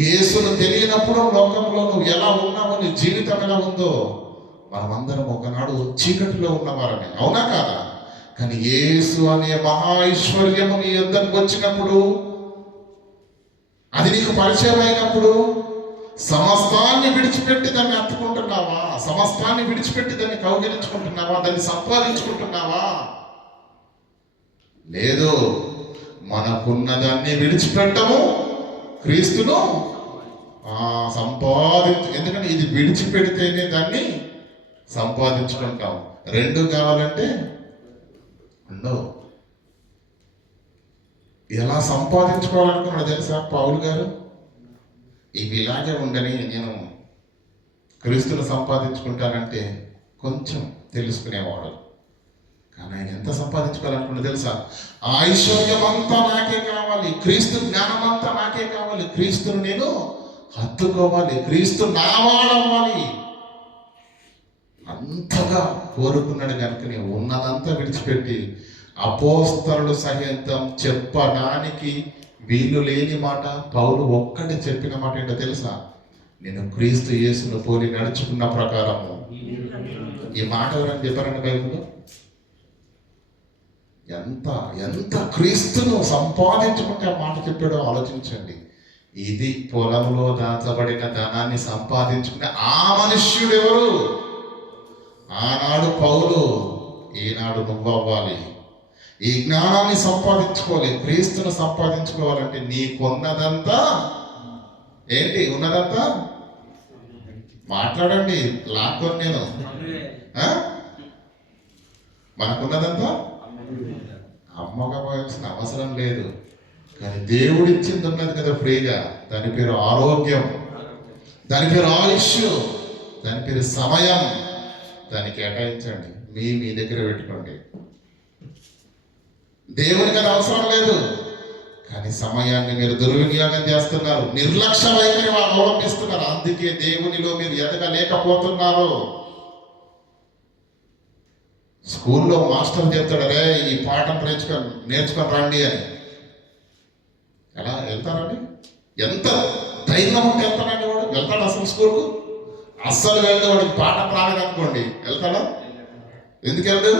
యేసును తెలియనప్పుడు లోకంలో నువ్వు ఎలా ఉన్నావో, నీ జీవితం ఎలా ఉందో, మనమందరం ఒకనాడు చీకటిలో ఉన్నవారని. అవునా కాదా? కానీ యేసు అనే మహా ఐశ్వర్యము నీ యొద్దకు వచ్చినప్పుడు, అది నీకు పరిచయం అయినప్పుడు, సమస్తాన్ని విడిచిపెట్టి దాన్ని అత్తుకుంటున్నావా? సమస్తాన్ని విడిచిపెట్టి దాన్ని కౌగిలించుకుంటున్నావా? దాన్ని సంపాదించుకుంటున్నావా? లేదు. మనకున్నదాన్ని విడిచిపెట్టము, క్రీస్తును ఎందుకంటే ఇది విడిచిపెడితేనే దాన్ని సంపాదించుకుంటాం. రెండు కావాలంటే ఉండవు. ఎలా సంపాదించుకోవాలనుకున్నాడు తెలుసా పౌలు గారు? ఇవి ఇలాగే ఉండని నేను క్రీస్తును సంపాదించుకుంటానంటే కొంచెం తెలుసుకునేవాడు. కానీ ఆయన ఎంత సంపాదించుకోవాలనుకున్నా తెలుసా? ఆ ఐశ్వర్యం అంతా నాకే కావాలి, క్రీస్తు జ్ఞానం అంతా నాకే కావాలి, క్రీస్తును నేను హత్తుకోవాలి, క్రీస్తు నావాడవ్వాలి, అంతగా కోరుకున్నాడు. కనుక నేను ఉన్నదంతా విడిచిపెట్టి అపోస్తలుడు సహితం చెప్పడానికి వీళ్ళు లేని మాట పౌలు ఒక్కటి చెప్పిన మాట ఏంటో తెలుసా? నేను క్రీస్తు యేసును పోలి నడుచుకున్న ప్రకారము. ఈ మాట ఎవరని చెప్పారండి బైబిల్లో? ఎంత క్రీస్తును సంపాదించుకుంటే ఆ మాట చెప్పాడో ఆలోచించండి. ఇది పొలంలో దాచబడిన ధనాన్ని సంపాదించుకునే ఆ మనుష్యుడు ఎవరు? ఆనాడు పౌలు, ఈనాడు నువ్వు అవ్వాలి. ఈ జ్ఞానాన్ని సంపాదించుకోవాలి, క్రీస్తును సంపాదించుకోవాలంటే నీకున్నదంతా ఏంటి? ఉన్నదంతా మాట్లాడండి, లాక్కొని నేను మనకున్నదంతా అమ్మకపోవాల్సిన అవసరం లేదు. కానీ దేవుడిచ్చింది ఉన్నది కదా ఫ్రీగా. దాని పేరు ఆరోగ్యం, దాని పేరు ఆయుష్, దాని పేరు సమయం. దాన్ని కేటాయించండి, మీ దగ్గర పెట్టుకోండి. దేవునికి అది అవసరం లేదు. కానీ సమయాన్ని మీరు దుర్వినియోగం చేస్తున్నారు, నిర్లక్ష్య వైఖరి అవలంబిస్తున్నారు. అందుకే దేవునిలో మీరు ఎదగలేకపోతున్నారు. స్కూల్లో మాస్టర్ చెప్తాడు, రే ఈ పాఠం నేర్చుకొని రండి అని. ఎలా వెళ్తారండి? ఎంత ధైర్యం ఉంటే వెళ్తాడండి వాడు? వెళ్తాడు అసలు స్కూల్కు? అస్సలు వెళ్ళదు. వాడికి పాఠం రాలేదనుకోండి వెళ్తాడా? ఎందుకు వెళ్ళదు?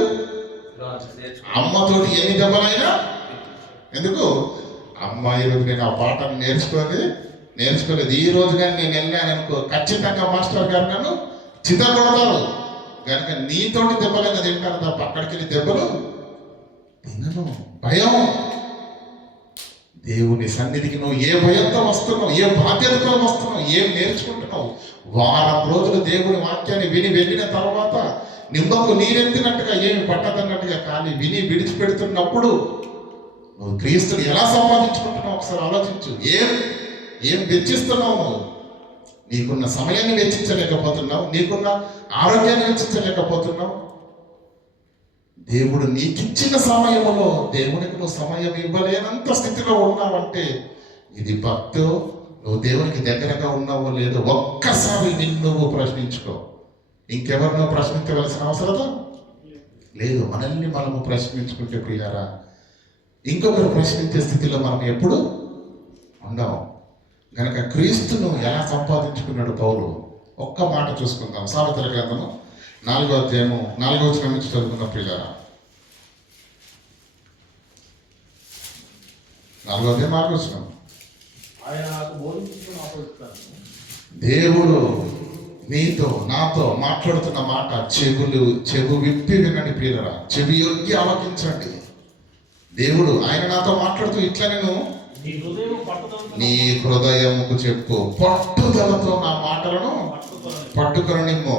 అమ్మతోటి ఎన్ని దెబ్బలైనా ఎందుకు? అమ్మ ఈరోజు నేను ఆ పాఠం నేర్చుకోలేదు, ఈ రోజు కానీ నేను వెళ్ళాను అనుకో, ఖచ్చితంగా మాస్టర్ గారు నన్ను చితగొడతారు కనుక నీతోటి దెబ్బలైనా తింటాను తప్ప అక్కడికి వెళ్ళి దెబ్బలు తినను. భయం. దేవుని సన్నిధికి నువ్వు ఏ భయంతో వస్తున్నావు, ఏ బాధ్యతతో వస్తున్నావు, ఏం నేర్చుకుంటున్నావు? వారం రోజులు దేవుని వాక్యాన్ని విని వెళ్ళిన తర్వాత నిమ్మకు నీరెత్తినట్టుగా ఏమి పట్టదన్నట్టుగా కానీ విని విడిచిపెడుతున్నప్పుడు నువ్వు క్రీస్తుని ఎలా సంపాదించుకుంటున్నావు ఒకసారి ఆలోచించు. ఏం వెచ్చిస్తున్నావు నువ్వు? నీకున్న సమయాన్ని వెచ్చించలేకపోతున్నావు, నీకున్న ఆరోగ్యాన్ని వెచ్చించలేకపోతున్నావు. దేవుడు నీకిచ్చిన సమయంలో దేవునికి నువ్వు సమయం ఇవ్వలేనంత స్థితిలో ఉన్నావంటే ఇది భక్తో, నువ్వు దేవునికి దగ్గరగా ఉన్నావో లేదో ఒక్కసారి నిన్ను నువ్వు ప్రశ్నించుకో. ఇంకెవరినో ప్రశ్నించవలసిన అవసరం లేదు. మనల్ని మనము ప్రశ్నించుకుంటే ప్రియారా ఇంకొకరు ప్రశ్నించే స్థితిలో మనం ఎప్పుడు ఉండము. గనక క్రీస్తును ఎలా సంపాదించుకున్నాడు పౌలు? ఒక్క మాట చూసుకుందాం. సామెతల గ్రంథము 4వ అధ్యాయము 4వ వచనం నుంచి చదువుకున్న ప్రియారా. 4వ అధ్యాయం 4వ వచనం. దేవుడు నీతో నాతో మాట్లాడుతున్న మాట చెవు విప్పి వినండి ప్రియులరా, చెవి యొగ్గి ఆలోచించండి. దేవుడు ఆయన నాతో మాట్లాడుతూ ఇట్లా నేను నీ హృదయముకు చెప్పు, పట్టుదలతో నా మాటలను పట్టుకొని నిమ్ము,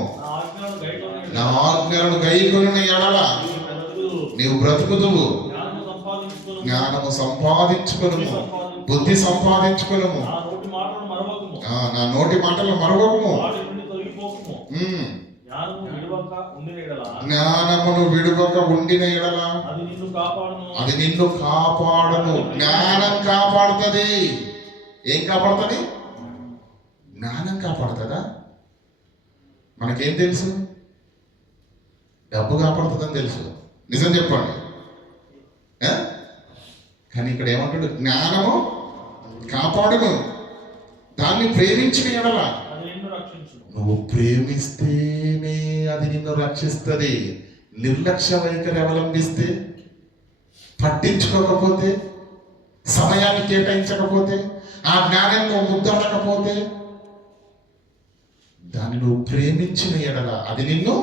నా ఆజ్ఞలను గైకొని ఎడల నీవు బ్రతుకుదువు, జ్ఞానము సంపాదించుకొను, బుద్ధి సంపాదించుకొను, నా నోటి మాటలు మరవకము, జ్ఞానమును విడువక ఉండిన ఎడల అది నిన్ను కాపాడును. జ్ఞానం కాపాడుతుంది. ఏం కాపాడుతుంది? జ్ఞానం కాపాడుతుందా? మనకేం తెలుసు? డబ్బు కాపాడుతుందని తెలుసు. నిజం చెప్పండి. కానీ ఇక్కడ ఏమంటాడు? జ్ఞానము కాపాడును, దాన్ని ప్రేమించిన ఎడల నువ్వు ప్రేమిస్తేనే అది నిన్ను రక్షిస్తుంది. నిర్లక్ష్య వైఖరి అవలంబిస్తే, పట్టించుకోకపోతే, సమయాన్ని కేటాయించకపోతే, ఆ జ్ఞానం నువ్వు ముద్దడకపోతే, దాన్ని నువ్వు ప్రేమించిన ఎడల అది నిన్ను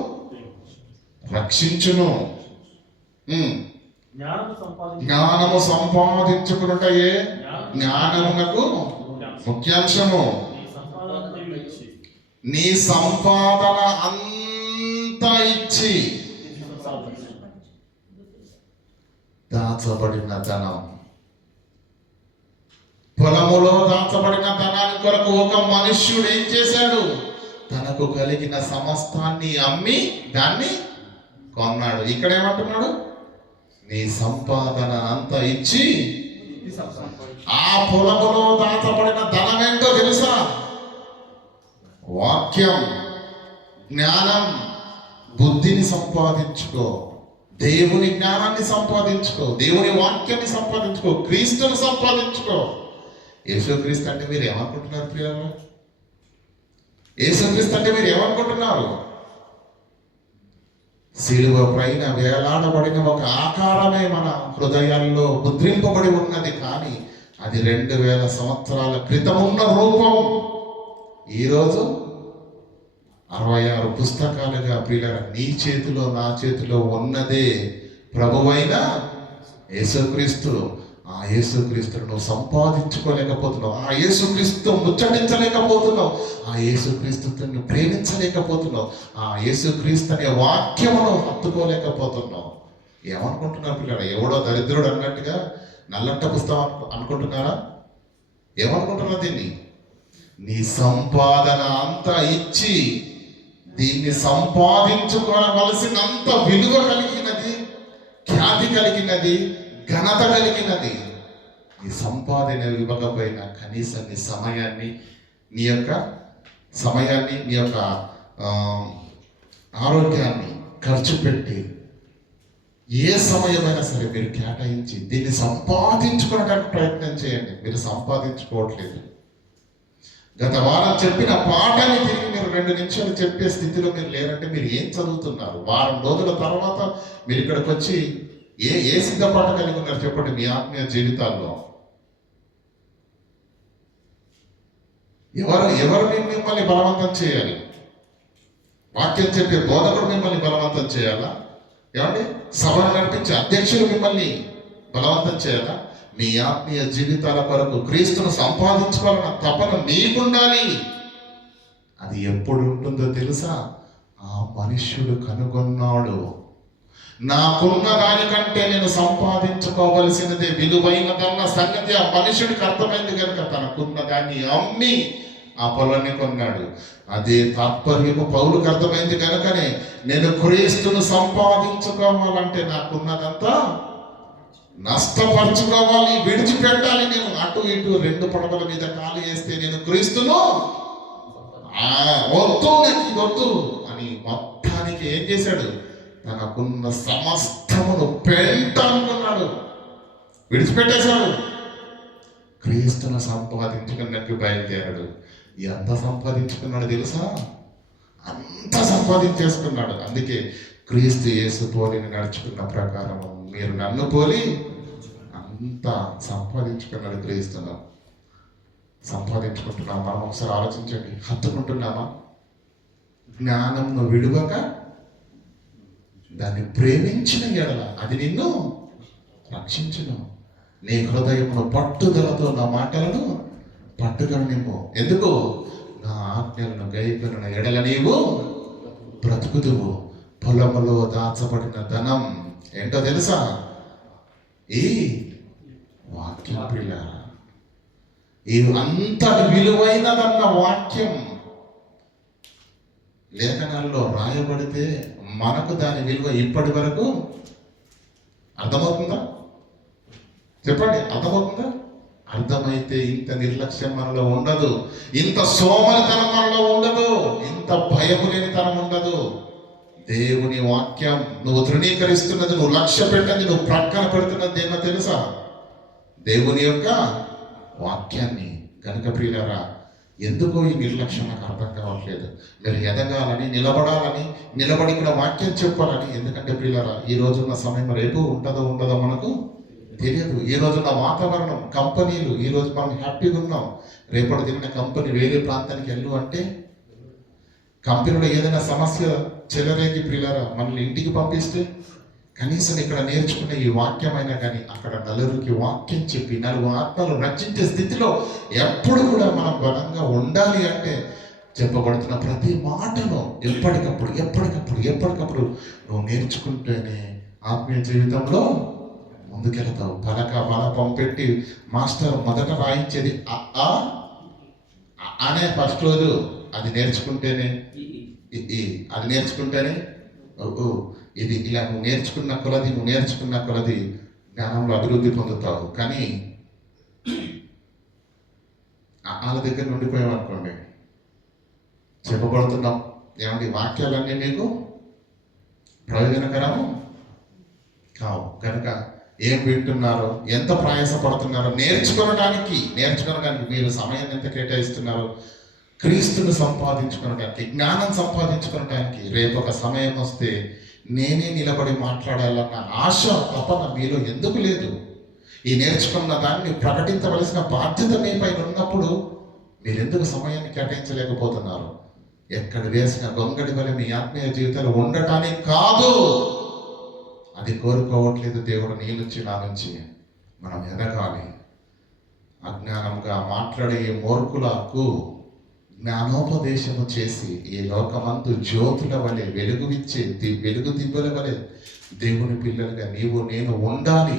రక్షించును. జ్ఞానము సంపాదించుకున్నట్టయే జ్ఞానమునకు ముఖ్యాంశము. నీ సంపాదన అంతా ఇచ్చి దాచబడిన ధనం, పొలములో దాచబడిన ధనాన్ని కొరకు ఒక మనుష్యుడు ఏం చేశాడు? తనకు కలిగిన సమస్తాన్ని అమ్మి దాన్ని కొన్నాడు. ఇక్కడ ఏమంటున్నాడు? నీ సంపాదన అంతా ఇచ్చి. ఆ పొలములో దాచబడిన ధనం ఏంటో తెలుసా? వాక్యం, జ్ఞానం, బుద్ధిని సంపాదించుకో, దేవుని జ్ఞానాన్ని సంపాదించుకో, దేవుని వాక్యాన్ని సంపాదించుకో, క్రీస్తుని సంపాదించుకో. యేసుక్రీస్తు అంటే మీరు ఏమనుకుంటున్నారు ప్రియులు? యేసుక్రీస్తు అంటే మీరు ఏమనుకుంటున్నారు? సిలువ పైన వేలాడబడిన ఒక ఆకారమే మన హృదయాల్లో ముద్రింపబడి ఉన్నది. కానీ అది 2000 సంవత్సరాల క్రితం ఉన్న రూపం ఈరోజు 66 పుస్తకాలుగా ప్రియుల నీ చేతిలో నా చేతిలో ఉన్నదే ప్రభువైన యేసుక్రీస్తు. ఆ యేసుక్రీస్తును నువ్వు సంపాదించుకోలేకపోతున్నావు, ఆ యేసుక్రీస్తు ముచ్చటించలేకపోతున్నావు, ఆ యేసుక్రీస్తుని ప్రేమించలేకపోతున్నావు, ఆ యేసుక్రీస్తు అనే వాక్యమును హత్తుకోలేకపోతున్నావు. ఏమనుకుంటున్నారు పిల్లలు? ఎవడో దరిద్రుడు అన్నట్టుగా నల్లట్ట పుస్తకం అనుకుంటున్నారా? ఏమనుకుంటున్నారు దీన్ని? నీ సంపాదన అంతా ఇచ్చి దీన్ని సంపాదించుకోవలసినంత విలువ కలిగినది, ఖ్యాతి కలిగినది, ఘనత కలిగినది. నీ సంపాదన ఇవ్వకపోయినా కనీసం నీ సమయాన్ని, నీ యొక్క ఆరోగ్యాన్ని ఖర్చు పెట్టి ఏ సమయమైనా సరే మీరు కేటాయించి దీన్ని సంపాదించుకోవడానికి ప్రయత్నం చేయండి. మీరు సంపాదించుకోవట్లేదు, గత వారం చెప్పిన పాఠాన్ని తిరిగి మీరు 2 నిమిషాలు చెప్పే స్థితిలో మీరు లేరంటే మీరు ఏం చదువుతున్నారు? వారం రోజుల తర్వాత మీరు ఇక్కడికి వచ్చి ఏ సిద్ధపాటు కలిగి ఉన్నారు చెప్పండి మీ ఆత్మీయ జీవితాల్లో? ఎవరు మిమ్మల్ని బలవంతం చేయాలి? వాక్యం చెప్పే బోధకుడు మిమ్మల్ని బలవంతం చేయాలా? ఏమండి సభను నడిపించే అధ్యక్షులు మిమ్మల్ని బలవంతం చేయాలా? మీ ఆత్మీయ జీవితాల కొరకు క్రీస్తును సంపాదించుకోవాలన్న తపన మీకుండాలి. అది ఎప్పుడు ఉంటుందో తెలుసా? ఆ మనుష్యుడు కనుగొన్నాడు, నాకున్న దానికంటే నేను సంపాదించుకోవలసినదే విలువైనదన్న సంగతి ఆ మనుషుడికి అర్థమైంది కనుక తనకున్న దాన్ని అమ్మి ఆ పొలాన్ని కొన్నాడు. అదే తాత్పర్యము పౌలుకు అర్థమైంది కనుకనే నేను క్రీస్తును సంపాదించుకోవాలంటే నాకున్నదంతా నష్టపరచుకోవాలి, విడిచిపెట్టాలి. నేను అటు ఇటు 2 పడవల మీద కాలు వేస్తే నేను క్రీస్తును వద్దు అని మొత్తానికి ఏం చేశాడు? తనకున్న సమస్తమును పెంట అనుకున్నాడు, విడిచిపెట్టేశాడు. క్రీస్తును సంపాదించుకున్నట్టు బయలుదేరాడు. ఎంత సంపాదించుకున్నాడు తెలుసా? అంత సంపాదించేసుకున్నాడు. అందుకే క్రీస్తు యేసు పోలిని నడుచుకున్న ప్రకారం మీరు నన్ను పోలి అంత సంపాదించుకున్నాడు. క్రీస్తును సంపాదించుకుంటున్నామా? మనం ఒకసారి ఆలోచించండి. హత్తుకుంటున్నామా? జ్ఞానంను విడువక దాన్ని ప్రేమించిన ఎడల అది నిన్ను రక్షించును. నీ హృదయమును పట్టుదలతో నా మాటలను పట్టుకొనిమ్ము. ఎందుకు? నా ఆజ్ఞలను గైకొనిన ఎడల నీవు బ్రతుకుదువు. పొలములో దాచబడిన ధనం ఏంటో తెలుసా? ఈ వాక్యం పిల్లారా. ఈ అంత విలువైనదన్న వాక్యం లేఖనాల్లో రాయబడితే మనకు దాని విలువ ఇప్పటి వరకు అర్థమవుతుందా? చెప్పండి, అర్థమవుతుందా? అర్థమైతే ఇంత నిర్లక్ష్యం మనలో ఉండదు, ఇంత సోమరితనం మనలో ఉండదు, ఇంత భయము లేనితనం ఉండదు. దేవుని వాక్యం నువ్వు తృణీకరిస్తున్నది, నువ్వు లక్ష్య పెట్టినది, నువ్వు ప్రక్కన పెడుతున్నది ఏమో తెలుసా? దేవుని యొక్క వాక్యాన్ని. కనుక ప్రియులారా, ఎందుకో ఈ నిర్లక్ష్యం నాకు అర్థం కావట్లేదు. మీరు ఎదగాలని, నిలబడి కూడా వాక్యం చెప్పాలని. ఎందుకంటే ప్రియులారా, ఈ రోజున్న సమయం రేపు ఉంటుందో ఉండదో మనకు తెలియదు. ఈ రోజున్న వాతావరణం, కంపెనీలు, ఈ రోజు మనం హ్యాపీగా ఉన్నాం, రేపటి దిన కంపెనీ వేరే ప్రాంతానికి వెళ్ళు అంటే కంపెనీలో ఏదైనా సమస్య చెలరేగి ప్రియులారా మనల్ని ఇంటికి పంపిస్తే కనీసం ఇక్కడ నేర్చుకునే ఈ వాక్యమైనా కానీ అక్కడ నలుగురికి వాక్యం చెప్పి 4 ఆత్మలు రక్షించే స్థితిలో ఎప్పుడు కూడా మనం బలంగా ఉండాలి. అంటే చెప్పబడుతున్న ప్రతి మాటను ఎప్పటికప్పుడు నువ్వు నేర్చుకుంటేనే ఆత్మీయ జీవితంలో ముందుకెళ్తావు. బలపం పెట్టి మాస్టర్ మొదట రాయించేది అనే ఫస్ట్ రోజు అది నేర్చుకుంటేనే ఇది ఇలా నువ్వు నేర్చుకున్న కొలది జ్ఞానంలో అభివృద్ధి పొందుతావు. కానీ వాళ్ళ దగ్గర ఉండిపోయాం అనుకోండి, చెప్పబడుతున్నాం ఏమంటే వాక్యాలన్నీ మీకు ప్రయోజనకరము కావు. కనుక ఏం వింటున్నారో, ఎంత ప్రయాసపడుతున్నారో నేర్చుకోవడానికి మీరు సమయాన్ని ఎంత కేటాయిస్తున్నారో, క్రీస్తును సంపాదించుకోవడానికి, జ్ఞానం సంపాదించుకోవడానికి రేపు ఒక సమయం వస్తే నేనే నిలబడి మాట్లాడాలన్న ఆశ తపన మీలో ఎందుకు లేదు? ఈ నేర్చుకున్న దాన్ని ప్రకటించవలసిన బాధ్యత మీ పైన ఉన్నప్పుడు మీరు ఎందుకు సమయాన్ని కేటాయించలేకపోతున్నారు? ఎక్కడ వేసిన గొంగడి వల్ల మీ ఆత్మీయ జీవితాలు ఉండటానికి కాదు, అది కోరుకోవట్లేదు దేవుడు నీ నుంచి నా నుంచి. మనం ఎదగాలి. అజ్ఞానంగా మాట్లాడే మూర్ఖులకు జ్ఞానోపదేశము చేసి ఈ లోకమందు జ్యోతుల వలె వెలుగు దిబ్బల వలె దేవుని పిల్లలుగా నీవు నేను ఉండాలి.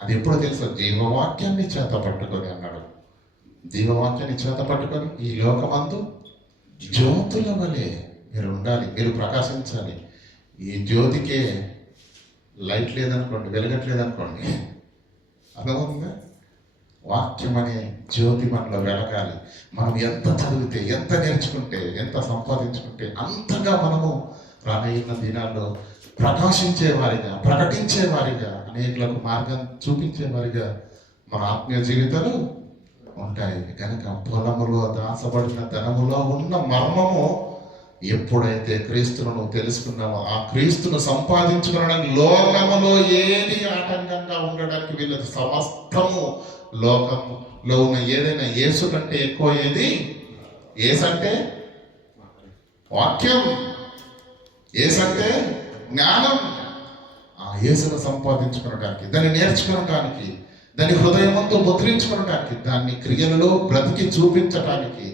అది ఎప్పుడు తెలుసా? జీవవాక్యాన్ని చేత పట్టుకొని అన్నాడు. జీవవాక్యాన్ని చేత పట్టుకొని ఈ లోకమందు జ్యోతుల వలె మీరు ఉండాలి, మీరు ప్రకాశించాలి. ఈ జ్యోతికే లైట్ లేదనుకోండి, వెలగట్లేదనుకోండి, అర్థమవుతుందా? వాక్యం అనే జ్యోతి మనలో వెలగాలి. మనం ఎంత చదివితే, ఎంత నేర్చుకుంటే, ఎంత సంపాదించుకుంటే అంతగా మనము రానున్న దినాల్లో ప్రకటించేవారిగా అనేకులకు మార్గం చూపించేవారిగా మన ఆత్మీయ జీవితాలు ఉంటాయి. కనుక పొలములో దాచబడిన ధనములో ఉన్న మర్మము ఎప్పుడైతే క్రీస్తును నువ్వు తెలుసుకున్నావో, ఆ క్రీస్తును సంపాదించుకోవడానికి లోకములో ఏది ఆటంకంగా ఉండడానికి వీళ్ళది. సమస్తము లోకంలో ఉన్న ఏదైనా యేసు కంటే ఎక్కువ ఏది? ఏసంటే వాక్యం, ఏసంటే జ్ఞానం. ఆ యేసును సంపాదించుకోవడానికి, దాన్ని నేర్చుకోవడానికి, దాని హృదయమంతో ముద్రించుకోవడానికి, దాన్ని క్రియలలో బ్రతికి చూపించడానికి,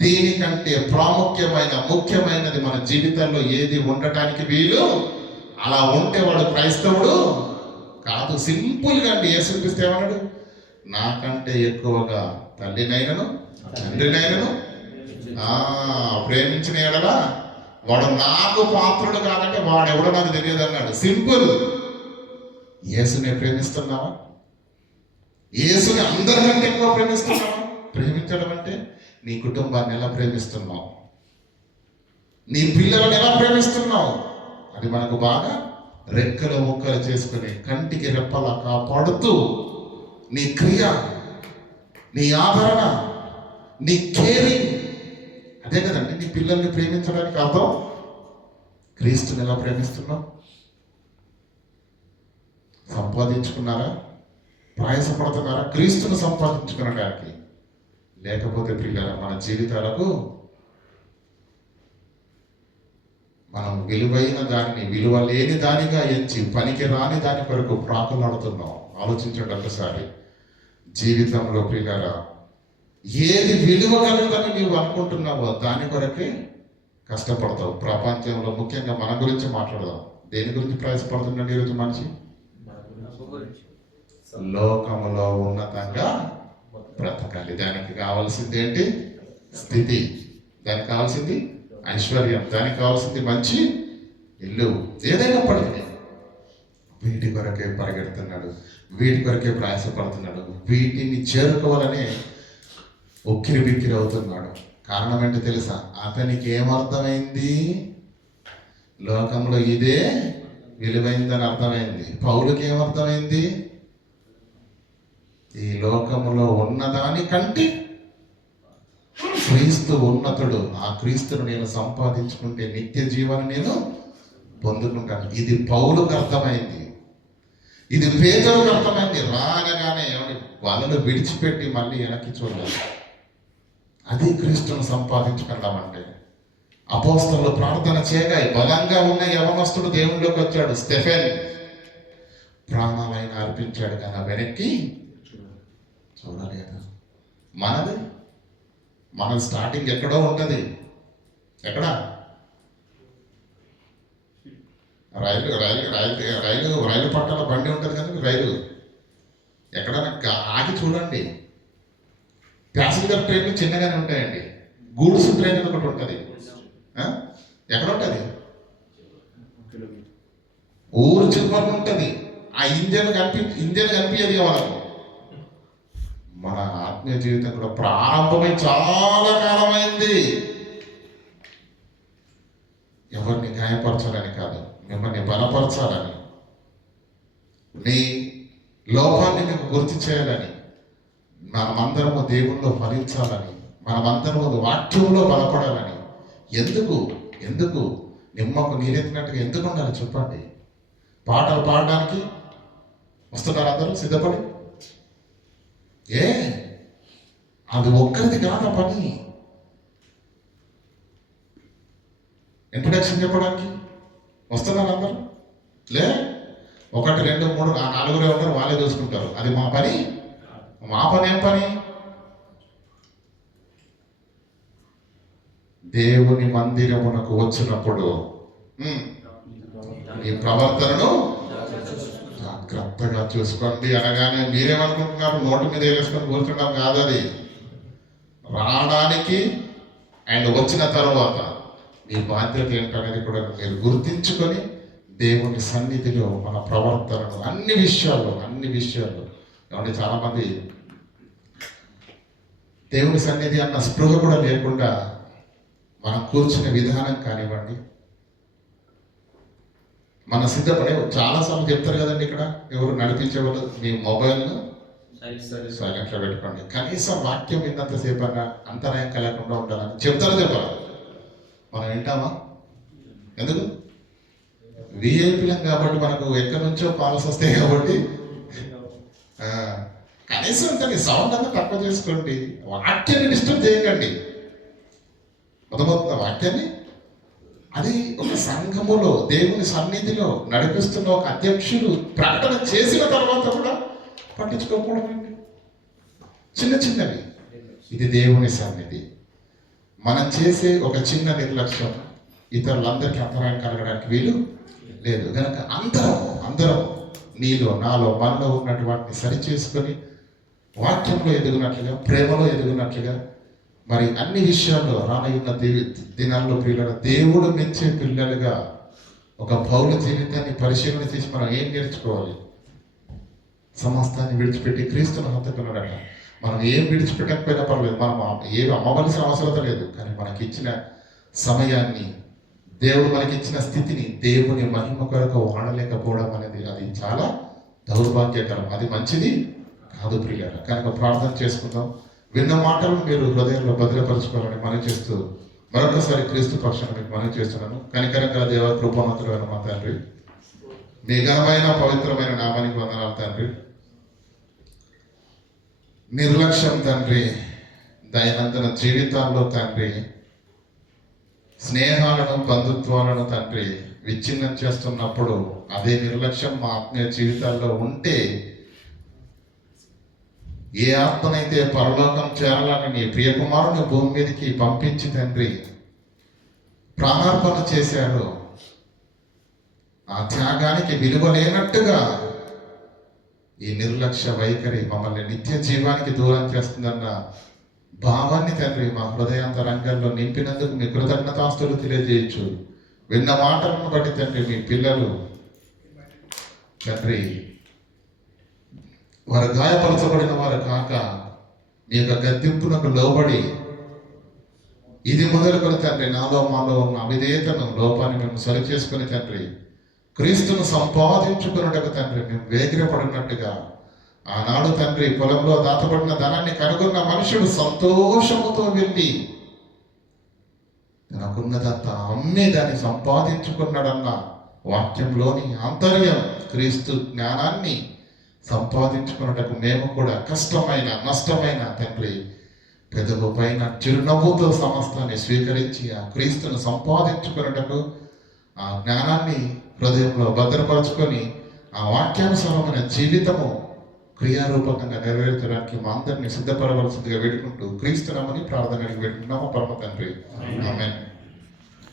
దీనికంటే ప్రాముఖ్యమైన ముఖ్యమైనది మన జీవితంలో ఏది ఉండటానికి వీలు? అలా ఉంటే వాడు క్రైస్తవుడు కాదు. సింపుల్గా అండి. యేసుక్రీస్తు ఏమన్నాడు? నాకంటే ఎక్కువగా తల్లినైనను తండ్రినైనను ప్రేమించిన ఎడల వాడు నాకు పాత్రుడు కాదంటే వాడెవడో నాకు తెలియదు అన్నాడు. సింపుల్. యేసుని ప్రేమిస్తున్నావా? యేసుని అందరికంటే ఎక్కువ ప్రేమిస్తున్నావా? ప్రేమించడం అంటే నీ కుటుంబాన్ని ఎలా ప్రేమిస్తున్నావు, నీ పిల్లలను ఎలా ప్రేమిస్తున్నావు, అది మనకు బాగా రెక్కలు ముక్కలు చేసుకుని కంటికి రెప్పలా కాపాడుతూ నీ క్రియ, నీ ఆదరణ, నీ కేరింగ్, అదే కదండి నీ పిల్లల్ని ప్రేమించడానికి అర్థం. క్రీస్తుని ఎలా ప్రేమిస్తున్నావు? సంపాదించుకున్నారా? ప్రయాసపడుతున్నారా క్రీస్తును సంపాదించుకునడానికి? లేకపోతే పిల్లల మన జీవితాలకు మనం విలువైన దాన్ని విలువ లేని దానిగా ఎంచి పనికి రాని దాని కొరకు ప్రాకులాడుతున్నాం. ఆలోచించండి ఒకసారి. జీవితంలో పిల్లల ఏది విలువ కలదని నీవు అనుకుంటున్నావో దాని కొరకే కష్టపడతావు. ప్రపంచంలో ముఖ్యంగా మన గురించి మాట్లాడదాం. దేని గురించి ప్రయాసపడుతున్నాడు ఈరోజు మనిషి? లోకములో ఉన్నతంగా బ్రతకాలి. దానికి కావాల్సింది ఏంటి? స్థితి. దానికి కావాల్సింది ఐశ్వర్యం. దానికి కావాల్సింది మంచి ఇల్లు. ఏదైనప్పటికీ వీటి కొరకే పరిగెడుతున్నాడు, వీటి కొరకే ప్రయాసపడుతున్నాడు, వీటిని చేరుకోవాలని ఉక్కిరి బిక్కిరి అవుతున్నాడు. కారణం ఏంటో తెలుసా? అతనికి ఏమర్థమైంది? లోకంలో ఇదే విలువైందని అర్థమైంది. పౌలుకి ఏమర్థమైంది? ఈ లోకములో ఉన్నదానికంటే క్రీస్తు ఉన్నతుడు. ఆ క్రీస్తును నేను సంపాదించుకుంటే నిత్య జీవాన్ని నేను పొందుకుంటాను. ఇది పౌలుకు అర్థమైంది, ఇది పేతురుకు అర్థమైంది. రాగానే వాళ్ళను విడిచిపెట్టి మళ్ళీ వెనక్కి చూడాలి. అది క్రీస్తును సంపాదించుకుందామంటే. అపోస్తలులు ప్రార్థన చేయగా బలంగా ఉన్న యవనస్తుడు దేవునిలోకి వచ్చాడు. స్టెఫెన్ ప్రాణాలైన అర్పించాడు, కానీ వెనక్కి చూడలేదు. మనది స్టార్టింగ్ ఎక్కడో ఉంటుంది. ఎక్కడ? రైలు పట్టాల బండి ఉంటుంది కదా, రైలు ఎక్కడన్నా ఆగి చూడండి. ప్యాసింజర్ ట్రైన్లు చిన్నగానే ఉంటాయండి. గూడ్స్ ట్రైన్ ఒకటి ఉంటుంది. ఎక్కడ ఉంటుంది? ఊరు చివరి ఉంటుంది. ఆ ఇంజన్ కనిపించదు వాళ్ళకు. మన ఆత్మీయ జీవితం కూడా ప్రారంభమై చాలా కాలమైంది. ఎవరిని గాయపరచాలని కాదు, మిమ్మల్ని బలపరచాలని, నీ లోపాన్ని మీకు గుర్తు చేయాలని, మనమందరము దేవుల్లో ఫలించాలని, మనమందరము వాక్యంలో బలపడాలని. ఎందుకు నిమ్మకు నీరెత్తినట్టుగా ఎందుకు ఉండాలి చెప్పండి? పాటలు పాడడానికి వస్తున్నారు అందరూ సిద్ధపడి. అది ఒక్కరిది కాదు పని. ఇంట్రడక్షన్ చెప్పడానికి వస్తున్నారు అందరూ. 1, 2, 3, 4 ఉంటారు, వాళ్ళే చూసుకుంటారు. అది మా పని ఏం పని? దేవుని మందిరమునకు వచ్చినప్పుడు ఈ ప్రవర్తనను జాగ్రత్తగా చూసుకోండి అనగానే మీరేమనుకుంటున్నారు? నోటి మీద వేసుకొని కూర్చుంటాం కాదు. అది రావడానికి అండ్ వచ్చిన తర్వాత మీ బాధ్యత ఏంటనేది కూడా మీరు గుర్తించుకొని దేవుని సన్నిధిలో మన ప్రవర్తనను అన్ని విషయాల్లో కాబట్టి చాలామంది దేవుని సన్నిధి అన్న స్పృహ కూడా లేకుండా మనం కూర్చునే విధానం కానివ్వండి, మన సిద్ధపడే చాలాసార్లు చెప్తారు కదండి. ఇక్కడ ఎవరు నడిపించేవాళ్ళు మీ మొబైల్ను సైలెంట్లో పెట్టుకోండి. కనీసం వాక్యం విన్నంతసేపు అన్నా అంతరాయం కలగకుండా ఉండాలని చెప్తారో చెప్పాలి. మనం వింటామా? ఎందుకు? విఐపీలం కాబట్టి మనకు ఎక్కడి నుంచో కాల్స్ వస్తాయి కాబట్టి కనీసం తన సౌండ్ అంతా తక్కువ చేసుకోండి. వాక్యాన్ని డిస్టర్బ్ చేయకండి. అర్థమవుతున్న వాక్యాన్ని అది ఒక సంఘములో దేవుని సన్నిధిలో నడిపిస్తున్న ఒక అధ్యక్షుడు ప్రకటన చేసిన తర్వాత కూడా పట్టించుకోకపోవడం అండి. చిన్న చిన్నవి. ఇది దేవుని సన్నిధి. మనం చేసే ఒక చిన్న నిర్లక్ష్యం ఇతరులందరికీ అంతరాయం కలగడానికి వీలు లేదు. కనుక అందరం నీలో నాలో మనలో ఉన్నటువంటి సరి చేసుకొని వాక్యంలో ఎదుగునట్లుగా, ప్రేమలో ఎదుగునట్లుగా, మరి అన్ని విషయాల్లో రానున్న దినాల్లో పిల్లలు దేవుడు మెచ్చే పిల్లలుగా ఒక పౌల జీవితాన్ని పరిశీలన చేసి మనం ఏం నేర్చుకోవాలి? సమస్తాన్ని విడిచిపెట్టి క్రీస్తును హత్తుకున్నాడట. మనం ఏం విడిచిపెట్టకపోయినా పర్లేదు, మనం ఏమి అమ్మవలసిన అవసరం లేదు. కానీ మనకిచ్చిన సమయాన్ని, దేవుడు మనకిచ్చిన స్థితిని దేవుని మహిమ కొరకు వాడలేకపోవడం అనేది అది చాలా దౌర్భాగ్యకరం. అది మంచిది కాదు ప్రియులారా. కనుక ప్రార్థన చేసుకుందాం. విన్న మాటలు మీరు హృదయంలో భద్రపరచుకోవాలని మనవి చేస్తూ మరొకసారి క్రీస్తు పక్షాన్ని మీకు మనవి చేస్తున్నాను. కనికరంగా దేవ కృపావంతుడైన మా తండ్రి, మీ ఘనమైన పవిత్రమైన నామానికి వందనాలు తండ్రి. నిర్లక్ష్యం తండ్రి, దైనందిన జీవితాల్లో తండ్రి స్నేహాలను, బంధుత్వాలను తండ్రి విచ్ఛిన్నం చేస్తున్నప్పుడు అదే నిర్లక్ష్యం మా ఆత్మీయ జీవితాల్లో ఉంటే ఏ ఆత్మనైతే పరలోకం చేరాలని నీ ప్రియకుమారుని భూమి మీదకి పంపించి తండ్రి ప్రాణార్పణ చేశాడు, ఆ త్యాగానికి విలువ లేనట్టుగా ఈ నిర్లక్ష్య వైఖరి మమ్మల్ని నిత్య జీవానికి దూరం చేస్తుందన్న భావాన్ని తండ్రి మా హృదయాంతరంగంలో నింపినందుకు మీ కృతజ్ఞతాస్తులు తెలియజేయచ్చు. విన్న మాటలను బట్టి తండ్రి మీ పిల్లలు తండ్రి వారు గాయపరచబడిన వారు కాక మీ యొక్క గద్దింపునకు లోబడి ఇది మొదలుకొని తండ్రి నాలో మాలో ఉన్న అవిధేయతను, లోపాన్ని మేము సరి చేసుకుని తండ్రి క్రీస్తును సంపాదించుకున్నట్టుగా తండ్రి మేము వేగిరపడినట్టుగా ఆనాడు తండ్రి పొలంలో దాచబడిన ధనాన్ని కనుగొన్న మనుషుడు సంతోషముతో వెళ్ళి తనకున్నదంతా అమ్మే దాన్ని సంపాదించుకున్నాడన్న వాక్యంలోని ఆంతర్యం క్రీస్తు జ్ఞానాన్ని సంపాదించుకున్నట్టుకు మేము కూడా కష్టమైన, నష్టమైన తండ్రి పెదవు పైన చిరునవ్వుతో సమస్తాన్ని స్వీకరించి ఆ క్రీస్తును సంపాదించుకున్నట్టుకు ఆ జ్ఞానాన్ని హృదయంలో భద్రపరచుకొని ఆ వాక్యానుసారమైన జీవితము క్రియారూపకంగా నెరవేర్చడానికి మా అందరినీ సిద్ధపడవలసిందిగా వేడుకుంటూ క్రీస్తునామని ప్రార్థనకి వేడుకుంటున్నాము పరమ తండ్రి. ఆమేన్.